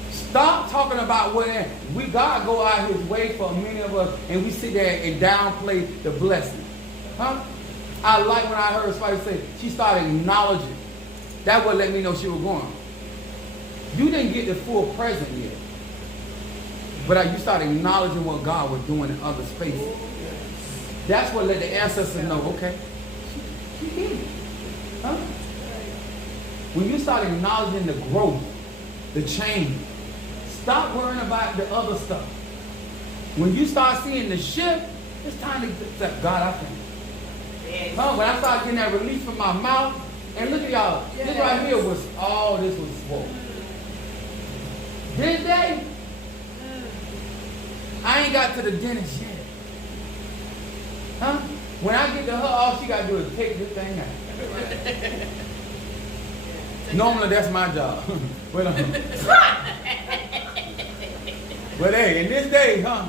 Stop talking about what God go out his way for many of us, and we sit there and downplay the blessing. Huh? I like when I heard somebody say she started acknowledging. That would let me know she was going. You didn't get the full present yet. But you started acknowledging what God was doing in other spaces. That's what let the ancestors know, okay, she did it. Huh? When you start acknowledging the growth, the change, stop worrying about the other stuff. When you start seeing the shift, it's time to say, God, I thank you. Huh? When I start getting that release from my mouth, and look at y'all, this right here was, all this was swollen. This day, I ain't got to the dentist yet. Huh? When I get to her, all she got to do is take this thing out. Normally, that's my job. But hey, in this day, huh?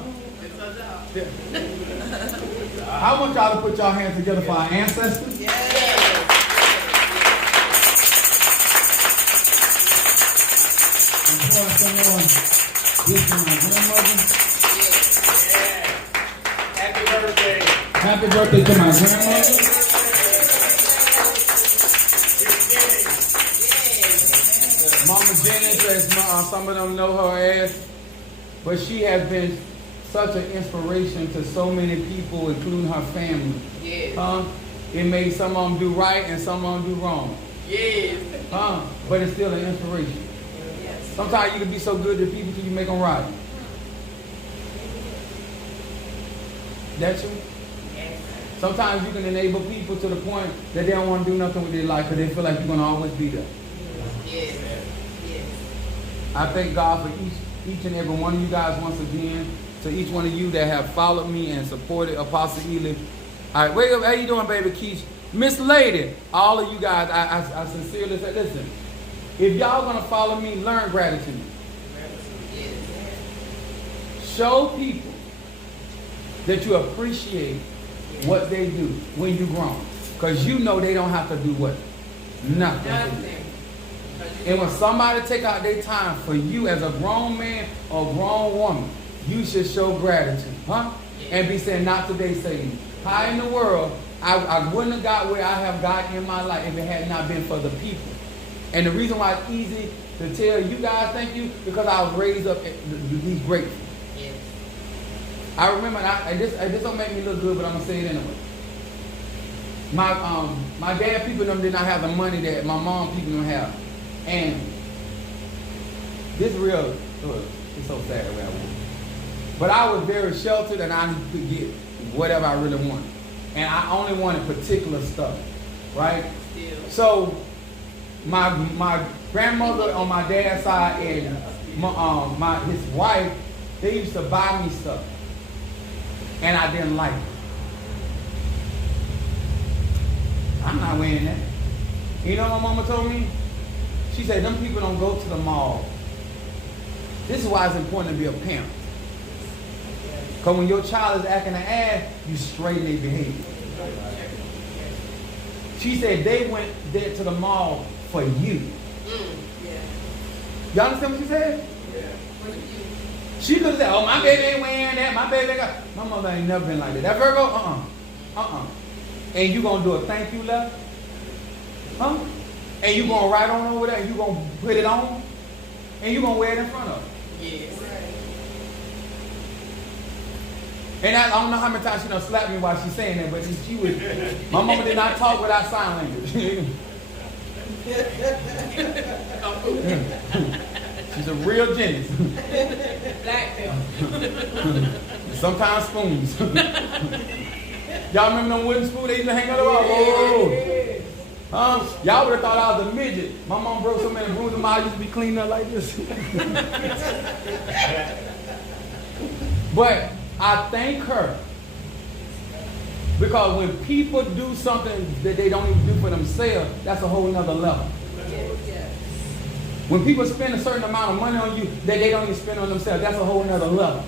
I want y'all to put y'all hands together for our ancestors. And for someone, this is my grandmother. happy birthday. Happy birthday to my grandmother. Mama Jennings, as some of them know her as, but she has been such an inspiration to so many people, including her family. It made some of them do right and some of them do wrong. But it's still an inspiration. Sometimes you can be so good to people till you make them right. That's you. Sometimes you can enable people to the point that they don't want to do nothing with their life because they feel like you're going to always be there. I thank God for each and every one of you guys once again. To each one of you that have followed me and supported Apostle Ely. All right, wait up. How you doing, baby Keish? Miss Lady, all of you guys, I sincerely say, listen, if y'all going to follow me, learn gratitude. Show people that you appreciate what they do when you're grown. Because you know they don't have to do what? Nothing. And when somebody take out their time for you as a grown man or grown woman, you should show gratitude. Huh? And be saying, not today, Satan. How in the world, I wouldn't have got where I have gotten in my life if it had not been for the people. And the reason why it's easy to tell you guys thank you, because I was raised up these grateful. I remember, and this don't make me look good, but I'm going to say it anyway. My dad people them did not have the money that my mom people them have. And this real, it's so sad where I was. But I was very sheltered and I could get whatever I really wanted. And I only wanted particular stuff, right? So my grandmother on my dad's side and his wife, they used to buy me stuff. And I didn't like it. I'm not wearing that. You know what my mama told me? She said, them people don't go to the mall. This is why it's important to be a parent. Because when your child is acting an ass, you straighten their behavior. She said they went there to the mall for you. Y'all understand what she said? She could have said, oh, my baby ain't wearing that. My baby ain't got... My mother ain't never been like that. That Virgo? And you going to do a thank you letter? Huh? And you going to write on over there and you going to put it on? And you going to wear it in front of her? Yes. And I don't know how many times she done slapped me while she's saying that, but she was... My mama did not talk without sign language. She's a real genius. Black pepper. Sometimes spoons. Y'all remember them wooden spoons they used to hang on the wall? Oh. Y'all would have thought I was a midget. My mom broke so many brooms, and I used to be cleaning up like this. But I thank her. Because when people do something that they don't even do for themselves, that's a whole nother level. When people spend a certain amount of money on you that they don't even spend on themselves, that's a whole nother level.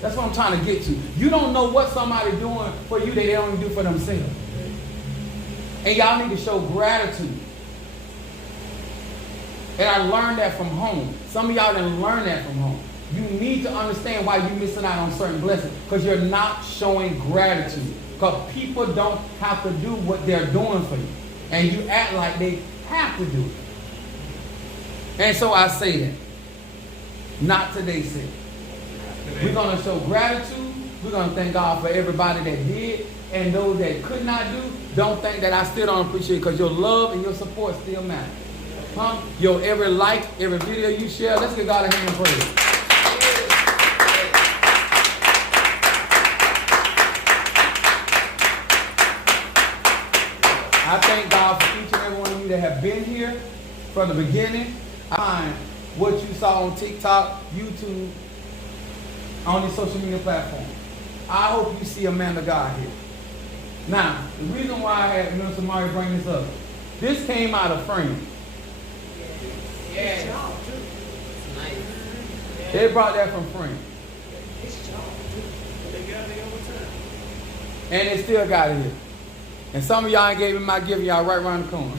That's what I'm trying to get to. You don't know what somebody's doing for you that they don't even do for themselves. And y'all need to show gratitude. And I learned that from home. Some of y'all didn't learn that from home. You need to understand why you're missing out on certain blessings. Because you're not showing gratitude. Because people don't have to do what they're doing for you. And you act like they have to do it. And so I say that. Not today, say. We're going to show gratitude. We're going to thank God for everybody that did. And those that could not do, don't think that I still don't appreciate it, because your love and your support still matter. Huh? Your every like, every video you share, let's give God a hand of praise. I thank God for each and every one of you that have been here from the beginning. What you saw on TikTok, YouTube, on these social media platforms. I hope you see a man of God here. Now, the reason why I had Minister Mario bring this up, this came out of frame. Yes. They brought that from frame. And they still got it here. And some of y'all ain't gave me my gift, y'all right around the corner.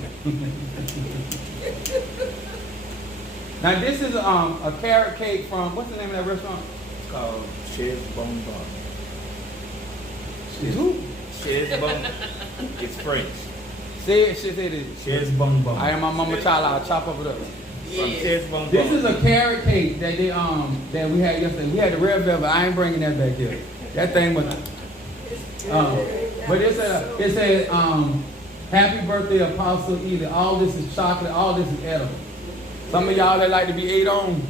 Now this is a carrot cake from, what's the name of that restaurant? It's called Chez Bon Bon. Who? Chez Bon. It's French. Say it. Chez Bon Bon. I am my mama child, I'll chop up it up. From Chez Bon Bon. This is a carrot cake that they that we had yesterday. We had the red velvet. I ain't bringing that back here. That thing was but it said happy birthday Apostle Ely. All this is chocolate, all this is edible. Some of y'all that like to be ate on.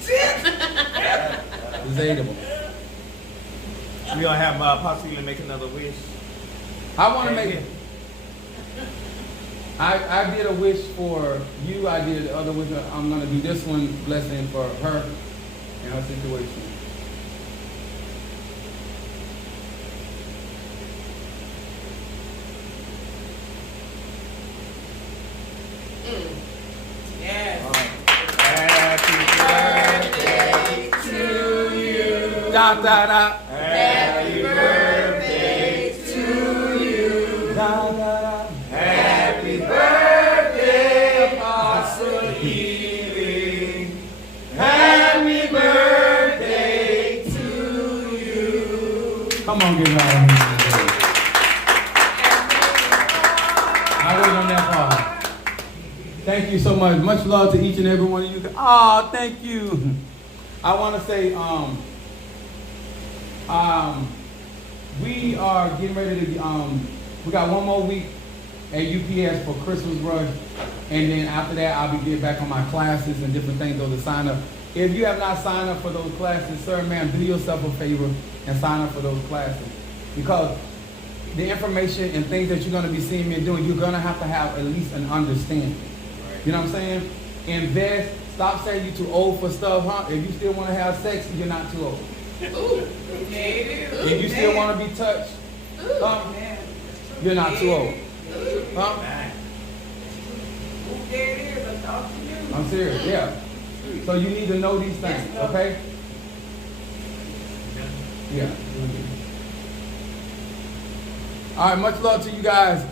It's edible. We're gonna have Apostle Ely make another wish. I want to make it. I did a wish for you. I did the other wish. I'm going to do this one blessing for her and her situation. Yes. Happy birthday to you. Da da da. Happy birthday to you. Da da da. Happy birthday, Apostle Ely. Happy birthday to you. Come on, give her a hand. I wait on that part. Thank you so much. Much love to each and every one of you. Oh, thank you. I want to say, we are getting ready to, we got one more week at UPS for Christmas rush. And then after that, I'll be getting back on my classes and different things, those to sign up. If you have not signed up for those classes, sir, ma'am, do yourself a favor and sign up for those classes. Because the information and things that you're going to be seeing me doing, you're going to have at least an understanding. You know what I'm saying? Invest. Stop saying you're too old for stuff, huh? If you still want to have sex, you're not too old. Ooh. If you still want to be touched, you're not too old. Huh? I'm serious, yeah. So you need to know these things, okay? Yeah. All right, much love to you guys.